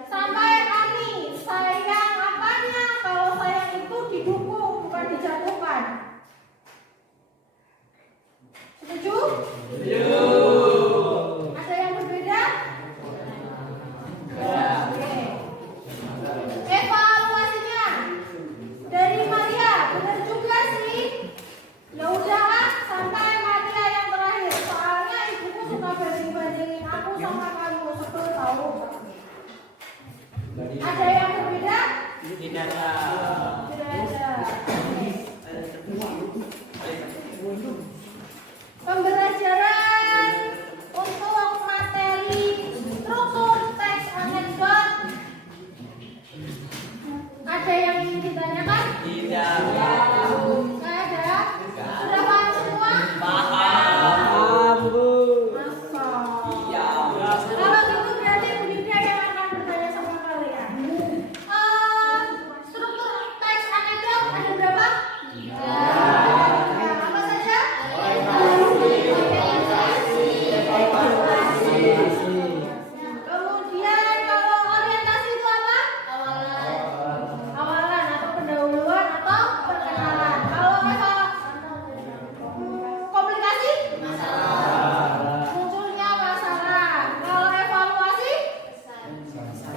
Sampai Ani, sayang apanya kalau sayang itu didukung bukan dijatuhkan. Setuju? Ada yang berbeda? Oke. Evaluasinya dari Maria, benar juga sih. Ya udah, sampai Maria yang terakhir. Soalnya ibuku suka banding-bandingin aku sama kamu, sebel tahu. Ada yang berbeda? Tidak ada. Pembelajaran untuk materi struktur teks anekdot. Ada yang ingin ditanyakan? Tidak. Nggak ada. Sudah paham semua? Paham, Bu. Masa? Iya. Kalau gitu berarti Bu Dinda yang akan bertanya sama kalian. Struktur teks anekdot ada berapa? Apa saja? Kemudian kalau orientasi itu apa? Awalan atau pendahuluan atau perkenalan. Kalau komplikasi? Munculnya masalah. Kalau evaluasi?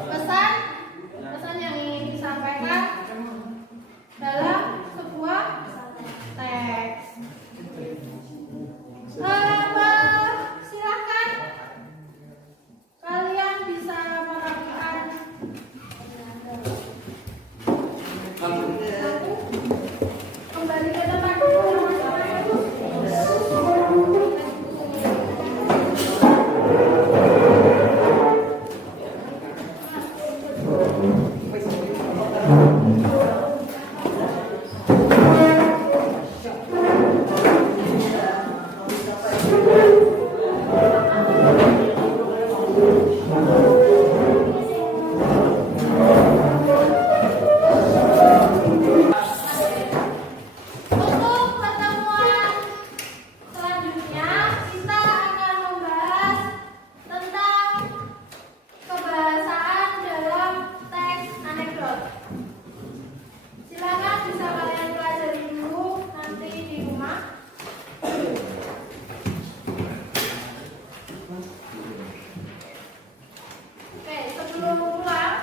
Pesan yang ingin disampaikan dalam sebuah teks. Silakan kalian bisa merapikan kembali ke tempat Untuk pertemuan selanjutnya kita akan membahas tentang kebahasaan dalam teks anekdot. Silakan bisa kalian pelajari dulu nanti di rumah. Oke, sebelum pulang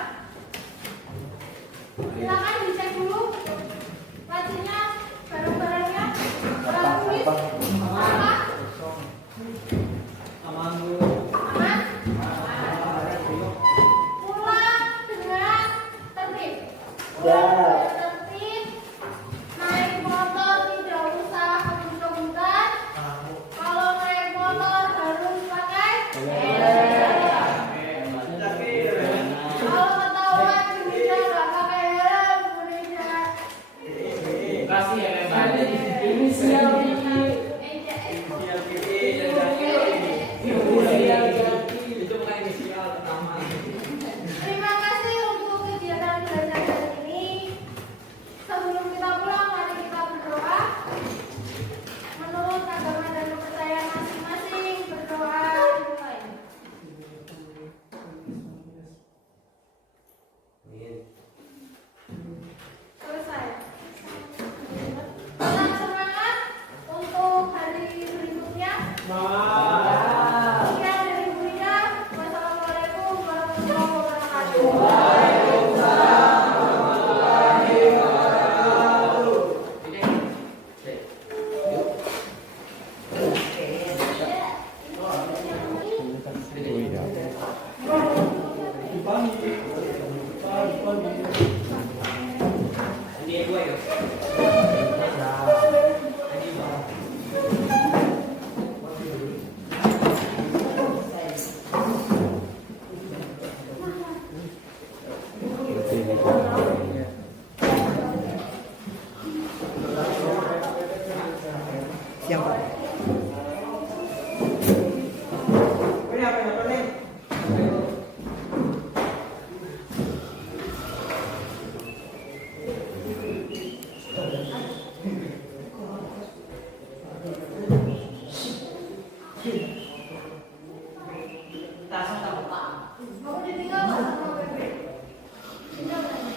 silakan dicek dulu lacinya, barang-barangnya, barang tulis, aman? Aman? Pulang dengan tertib. Tertib, naik motor tidak usah kebut-kebutan. Kalau naik motor harus pakai helm. Kalau ketahuan Bunda nggak pakai helm, Bunda Kasih ya, Mbak. Inisial Oke, Siang Pak. Ini apa nih? Mau ditinggal nggak sama bebek? Tinggal nggak?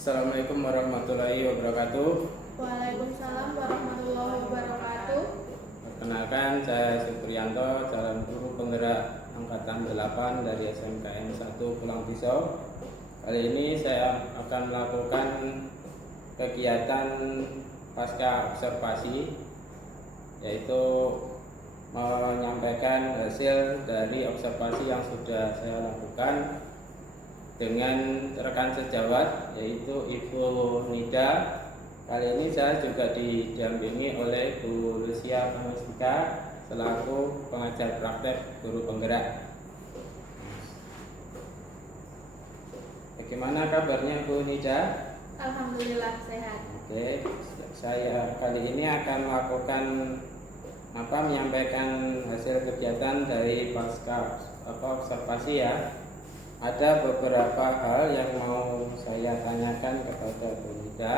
Assalamualaikum warahmatullahi wabarakatuh. Waalaikumsalam warahmatullahi wabarakatuh. Perkenalkan, saya Supriyanto, calon guru penggerak angkatan 8 dari SMKN 1 Pulang Pisau. Kali ini saya akan melakukan kegiatan pasca observasi, yaitu menyampaikan hasil dari observasi yang sudah saya lakukan dengan rekan sejawat, yaitu Ibu Nida. Kali ini saya juga didampingi oleh Bu Lucia Pamustika selaku pengajar praktek guru penggerak. Bagaimana kabarnya Bu Nida? Alhamdulillah sehat. Oke, saya kali ini akan melakukan menyampaikan hasil kegiatan dari pasca observasi ya. Ada beberapa hal yang mau saya tanyakan kepada Bu Nida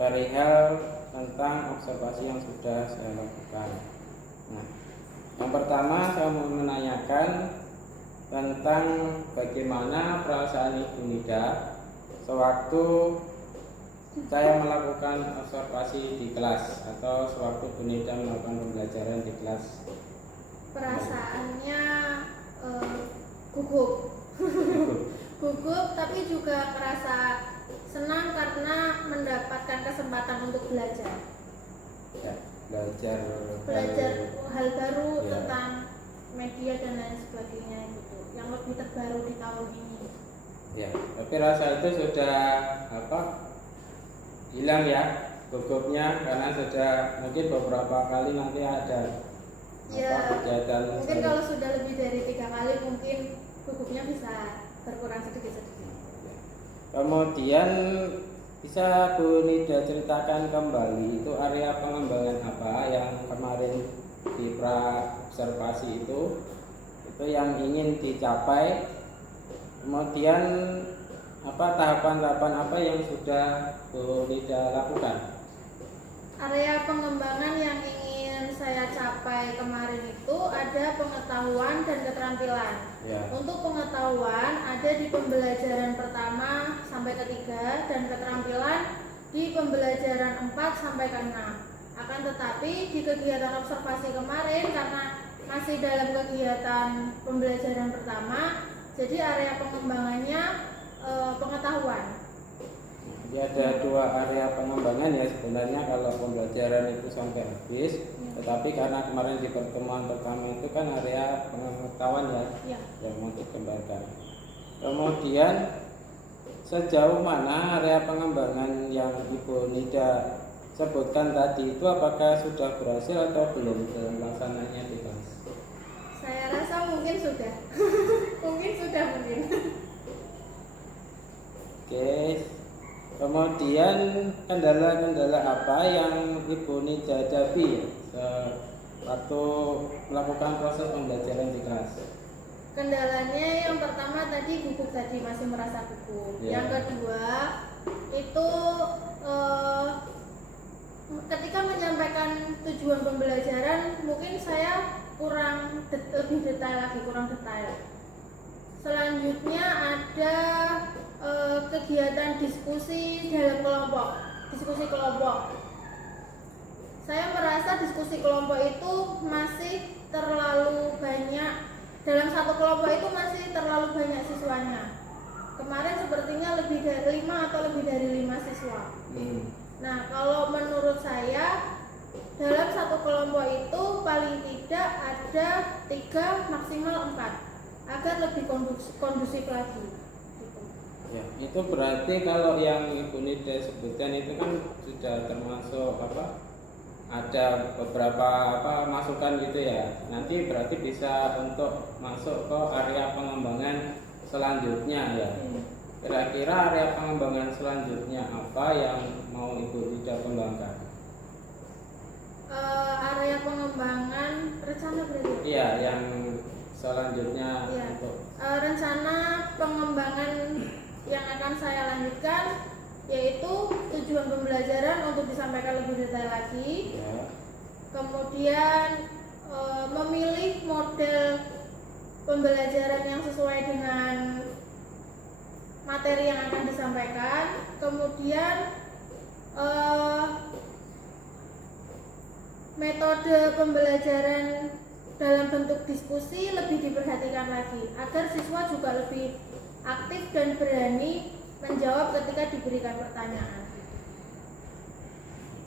perihal tentang observasi yang sudah saya lakukan. Nah, yang pertama saya mau menanyakan tentang bagaimana perasaan Ibu Nida sewaktu saya melakukan observasi di kelas atau sewaktu Bu Nida melakukan pembelajaran di kelas. Perasaannya gugup. Gugup, tapi juga merasa senang karena mendapatkan kesempatan untuk belajar. Ya, belajar Hal baru Ya. tentang media dan lain sebagainya gitu, yang lebih terbaru di tahun ini. Ya, tapi rasa itu sudah hilang ya gugupnya, karena sudah mungkin beberapa kali nanti ada Ya, kegiatan mungkin kalau sudah lebih dari 3 kali mungkin gugupnya bisa berkurang sedikit-sedikit. Kemudian bisa Bu Nida ceritakan kembali itu area pengembangan apa yang kemarin di pra observasi itu yang ingin dicapai, kemudian tahapan-tahapan apa yang sudah Bu Nida lakukan? Area pengembangan yang ingin saya capai kemarin itu ada pengetahuan dan keterampilan. Ya. Untuk pengetahuan ada di pembelajaran pertama sampai ketiga dan keterampilan di pembelajaran 4 sampai ke 6. Akan tetapi di kegiatan observasi kemarin karena masih dalam kegiatan pembelajaran pertama, jadi area pengembangannya pengetahuan. Jadi ada 2 area pengembangan ya sebenarnya kalau pembelajaran itu sampai habis, tetapi karena kemarin di pertemuan pertama itu kan area pengetahuan ya, yang mau dikembangkan. Kemudian sejauh mana area pengembangan yang Ibu Nida sebutkan tadi itu apakah sudah berhasil atau belum dalam pelaksananya di kelas? Saya rasa mungkin sudah. mungkin. Oke. Kemudian kendala-kendala apa yang Ibu Nida hadapi waktu melakukan proses pembelajaran di kelas? Kendalanya yang pertama tadi gugup, tadi masih merasa gugup. Ya. Yang kedua itu ketika menyampaikan tujuan pembelajaran mungkin saya kurang lebih detail lagi, kurang detail. Selanjutnya ada kegiatan diskusi dalam kelompok, diskusi kelompok. Saya merasa diskusi kelompok itu masih terlalu banyak, dalam satu kelompok itu masih terlalu banyak siswanya. Kemarin sepertinya lebih dari 5 atau lebih dari 5 siswa. Nah, kalau menurut saya dalam satu kelompok itu paling tidak ada 3 maksimal 4 agar lebih kondusif lagi. Gitu. Ya, itu berarti kalau yang Ibu Nida sebutkan itu kan sudah termasuk ada beberapa masukan gitu ya. Nanti berarti bisa untuk masuk ke area pengembangan selanjutnya ya. Kira-kira area pengembangan selanjutnya apa yang mau Ibu Ida kembangkan? Area pengembangan rencana berarti? Iya, yang selanjutnya Iya. untuk Rencana pengembangan yang akan saya lanjutkan yaitu tujuan pembelajaran untuk disampaikan lebih detail lagi. ya, Kemudian memilih model pembelajaran yang sesuai dengan materi yang akan disampaikan. Kemudian metode pembelajaran dalam bentuk diskusi lebih diperhatikan lagi agar siswa juga lebih aktif dan berani menjawab ketika diberikan pertanyaan.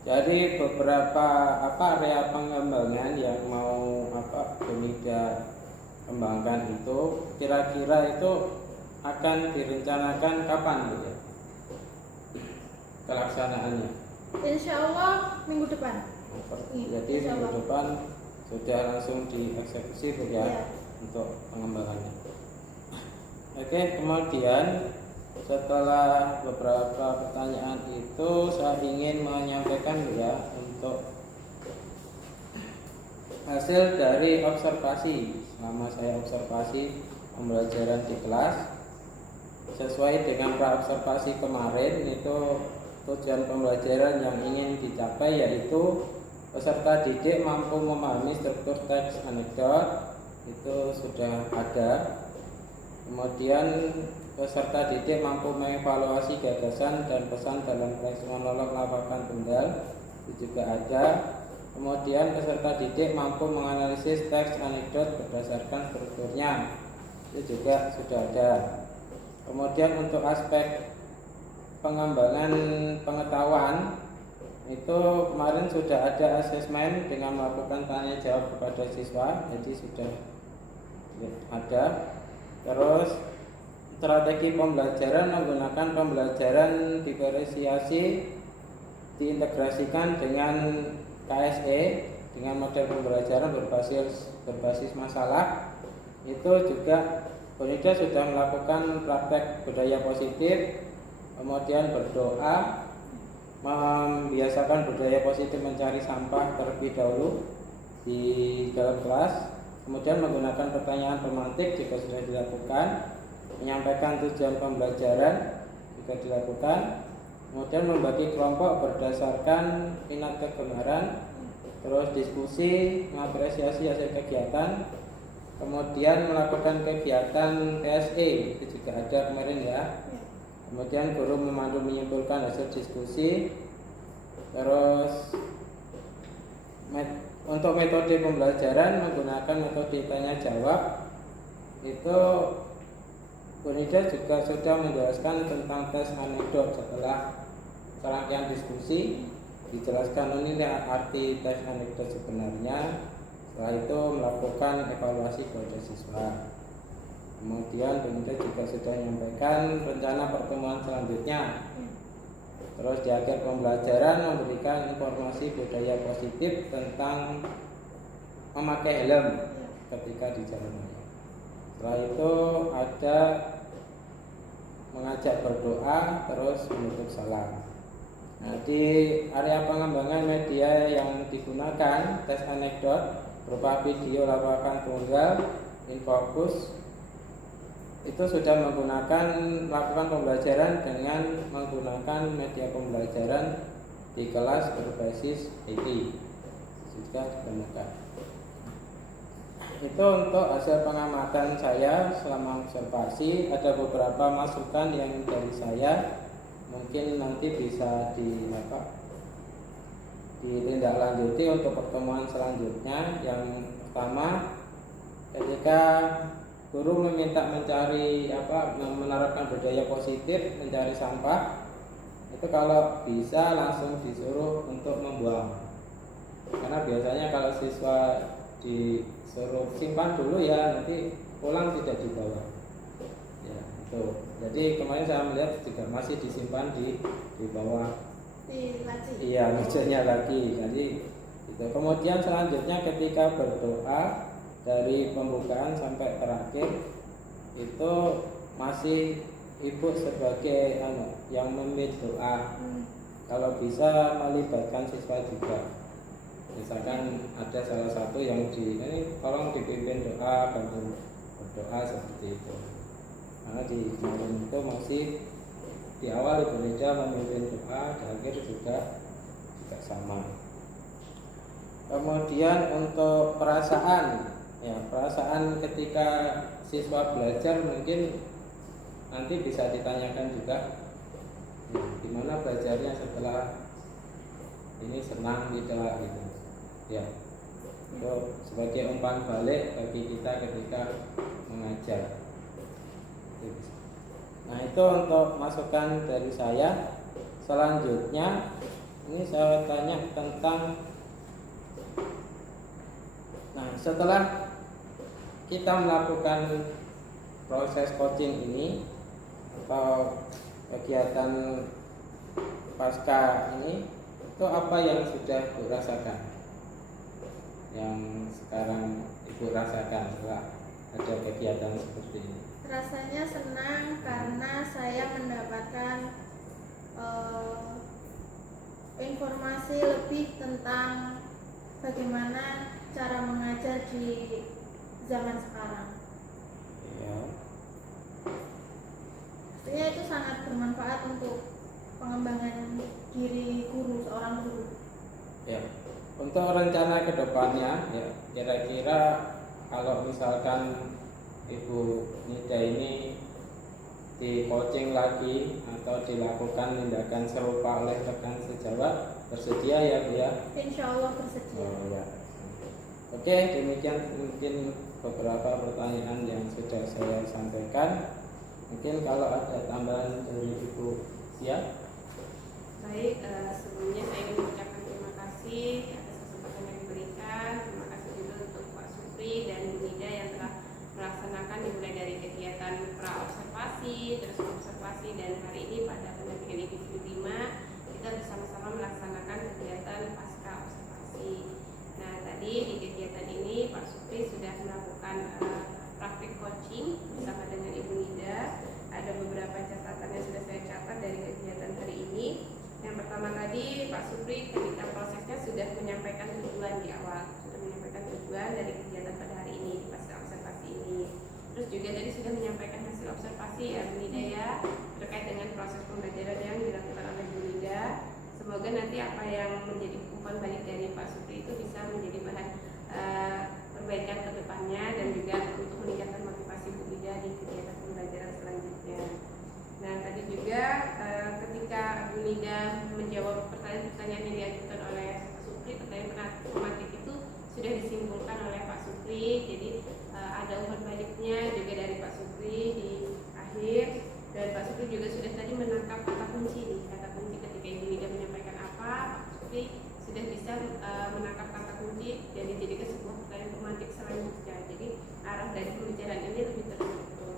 Jadi beberapa area pengembangan yang mau Bu Ida kembangkan itu kira-kira itu akan direncanakan kapan Bu ya? Pelaksanaannya. Insya Allah minggu depan. Jadi Insya Allah. minggu depan sudah langsung dieksekusi Bu ya, Iya. untuk pengembangannya. Oke, kemudian setelah beberapa pertanyaan itu saya ingin menyampaikan Bu ya untuk hasil dari observasi selama saya observasi pembelajaran di kelas. Sesuai dengan praobservasi kemarin itu tujuan pembelajaran yang ingin dicapai yaitu peserta didik mampu memahami struktur teks anekdot, itu sudah ada. Kemudian peserta didik mampu mengevaluasi gagasan dan pesan dalam teks monolog lawakan tunggal, itu juga ada. Kemudian peserta didik mampu menganalisis teks anekdot berdasarkan strukturnya, itu juga sudah ada. Kemudian untuk aspek pengembangan pengetahuan itu kemarin sudah ada asesmen dengan melakukan tanya jawab kepada siswa, jadi sudah ada. Terus strategi pembelajaran menggunakan pembelajaran diferensiasi diintegrasikan dengan KSE dengan model pembelajaran berbasis masalah. Itu juga Bu Ida sudah melakukan praktek budaya positif, kemudian berdoa, membiasakan budaya positif mencari sampah terlebih dahulu di dalam kelas, kemudian menggunakan pertanyaan pemantik jika sudah dilakukan, menyampaikan tujuan pembelajaran jika dilakukan, kemudian membagi kelompok berdasarkan minat kegemaran, terus diskusi, mengapresiasi hasil kegiatan, kemudian melakukan kegiatan TSE, itu juga ada kemarin ya. Kemudian guru memandu menyimpulkan hasil diskusi. Terus untuk metode pembelajaran menggunakan metode tanya jawab, itu Bu Ida juga sudah menjelaskan tentang tes anekdot. Setelah serangkaian diskusi dijelaskan ini arti tes anekdot sebenarnya. Setelah itu melakukan evaluasi kepada siswa. Kemudian Bu Ida juga sudah menyampaikan rencana pertemuan selanjutnya. Terus di akhir pembelajaran memberikan informasi budaya positif tentang memakai helm ketika di jalan raya. Setelah itu ada mengajak berdoa, terus menutup salam. Nah, di area pengembangan media yang digunakan tes anekdot berupa video lawakan tunggal, infokus, itu sudah melakukan pembelajaran dengan menggunakan media pembelajaran di kelas berbasis IT, sudah ditemukan. Itu untuk hasil pengamatan saya selama observasi. Ada beberapa masukan yang dari saya mungkin nanti bisa ditindaklanjuti untuk pertemuan selanjutnya. Yang pertama, ketika guru meminta menerapkan budaya positif mencari sampah, itu kalau bisa langsung disuruh untuk membuang, karena biasanya kalau siswa disuruh simpan dulu ya nanti pulang tidak dibawa ya, itu. Jadi kemarin saya melihat juga masih disimpan di bawah Di laci. iya mejanya lagi. Jadi Gitu. Kemudian selanjutnya ketika berdoa dari pembukaan sampai terakhir itu masih ibu sebagai yang memimpin doa. Kalau bisa melibatkan siswa juga. Misalkan ada salah satu yang ini tolong dipimpin doa, bantu berdoa seperti itu. Karena di kemarin itu masih di awal Ibu Nida memimpin doa, di akhir juga sama. Kemudian untuk perasaan, ya perasaan ketika siswa belajar mungkin nanti bisa ditanyakan juga, gimana belajarnya setelah ini, senang tidak gitu, ya. Itu sebagai umpan balik bagi kita ketika mengajar. Nah itu untuk masukan dari saya. Selanjutnya ini saya tanya tentang, nah setelah kita melakukan proses coaching ini atau kegiatan pasca ini, itu apa yang sudah Ibu rasakan, yang sekarang Ibu rasakan setelah ada kegiatan seperti ini? Rasanya senang karena saya mendapatkan informasi lebih tentang bagaimana cara mengajar di zaman sekarang. Ya. Pastinya itu sangat bermanfaat untuk pengembangan diri guru, seorang guru. Ya. Untuk rencana kedepannya, ya kira-kira kalau misalkan Ibu Nida ini di coaching lagi atau dilakukan tindakan serupa oleh rekan sejawat, bersedia ya Bu ya? Insya Allah bersedia. Oh ya. Oke, demikian mungkin beberapa pertanyaan yang sudah saya sampaikan. Mungkin kalau ada tambahan dari Ibu Sia. Baik, sebelumnya saya ingin mengucapkan terima kasih atas kesempatan yang diberikan. Terima kasih juga untuk Pak Supri dan Bu Nida yang telah melaksanakan dimulai dari kegiatan pra-observasi, terus observasi, dan hari ini pada pendampingan individu 5 kita bersama-sama melaksanakan kegiatan pasca observasi. Nah tadi di kegiatan ini Pak Supri sudah melakukan praktik coaching bersama dengan Ibu Nida. Ada beberapa catatan yang sudah saya catat dari kegiatan hari ini. Yang pertama tadi Pak Supri ketika prosesnya sudah menyampaikan tujuan di awal, sudah menyampaikan tujuan dari kegiatan pada hari ini di pasca observasi ini. Terus juga tadi sudah menyampaikan hasil observasi ya Bu Nida ya, terkait dengan proses pembelajaran yang dilakukan oleh Bu Nida. Semoga nanti apa yang menjadi umpan balik dari Pak Supri itu bisa menjadi bahan perbaikan ke depannya dan juga untuk meningkatkan motivasi Bu Nida di kegiatan pembelajaran selanjutnya. Nah tadi juga ketika Bu Nida menjawab pertanyaan-pertanyaan yang diajukan oleh Pak Supri, pertanyaan tematik itu sudah disimpulkan oleh Pak Supri. Jadi ada umpan baliknya juga dari Pak Supri di akhir, dan Pak Supri juga sudah tadi menangkap kata kunci nih, kata kunci ketika Ibu Nida menyampaikan apa, Pak Supri sudah bisa menangkap kata kunci dan dijadikan sebuah pertanyaan tematik selanjutnya. Jadi arah dari pembicaraan ini lebih terstruktur.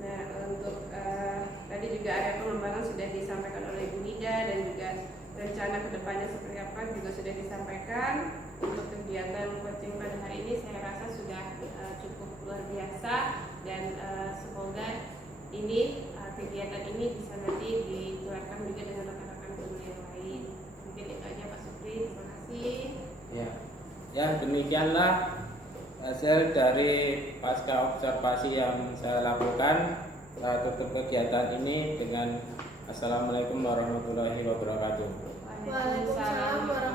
Nah untuk tadi juga ada pengembangan sudah disampaikan oleh Ibu Nida dan juga rencana kedepannya seperti apa juga sudah disampaikan. Untuk kegiatan coaching pada hari ini saya rasa sudah cukup luar biasa dan semoga ini kegiatan ini bisa nanti ditularkan juga dengan rekan-rekan guru yang lain. Mungkin itu aja Pak Supri, terima kasih. Ya demikianlah hasil dari pasca observasi yang saya lakukan. Saya tutup kegiatan ini dengan Assalamualaikum warahmatullahi wabarakatuh. Waalaikumsalam warahmatullahi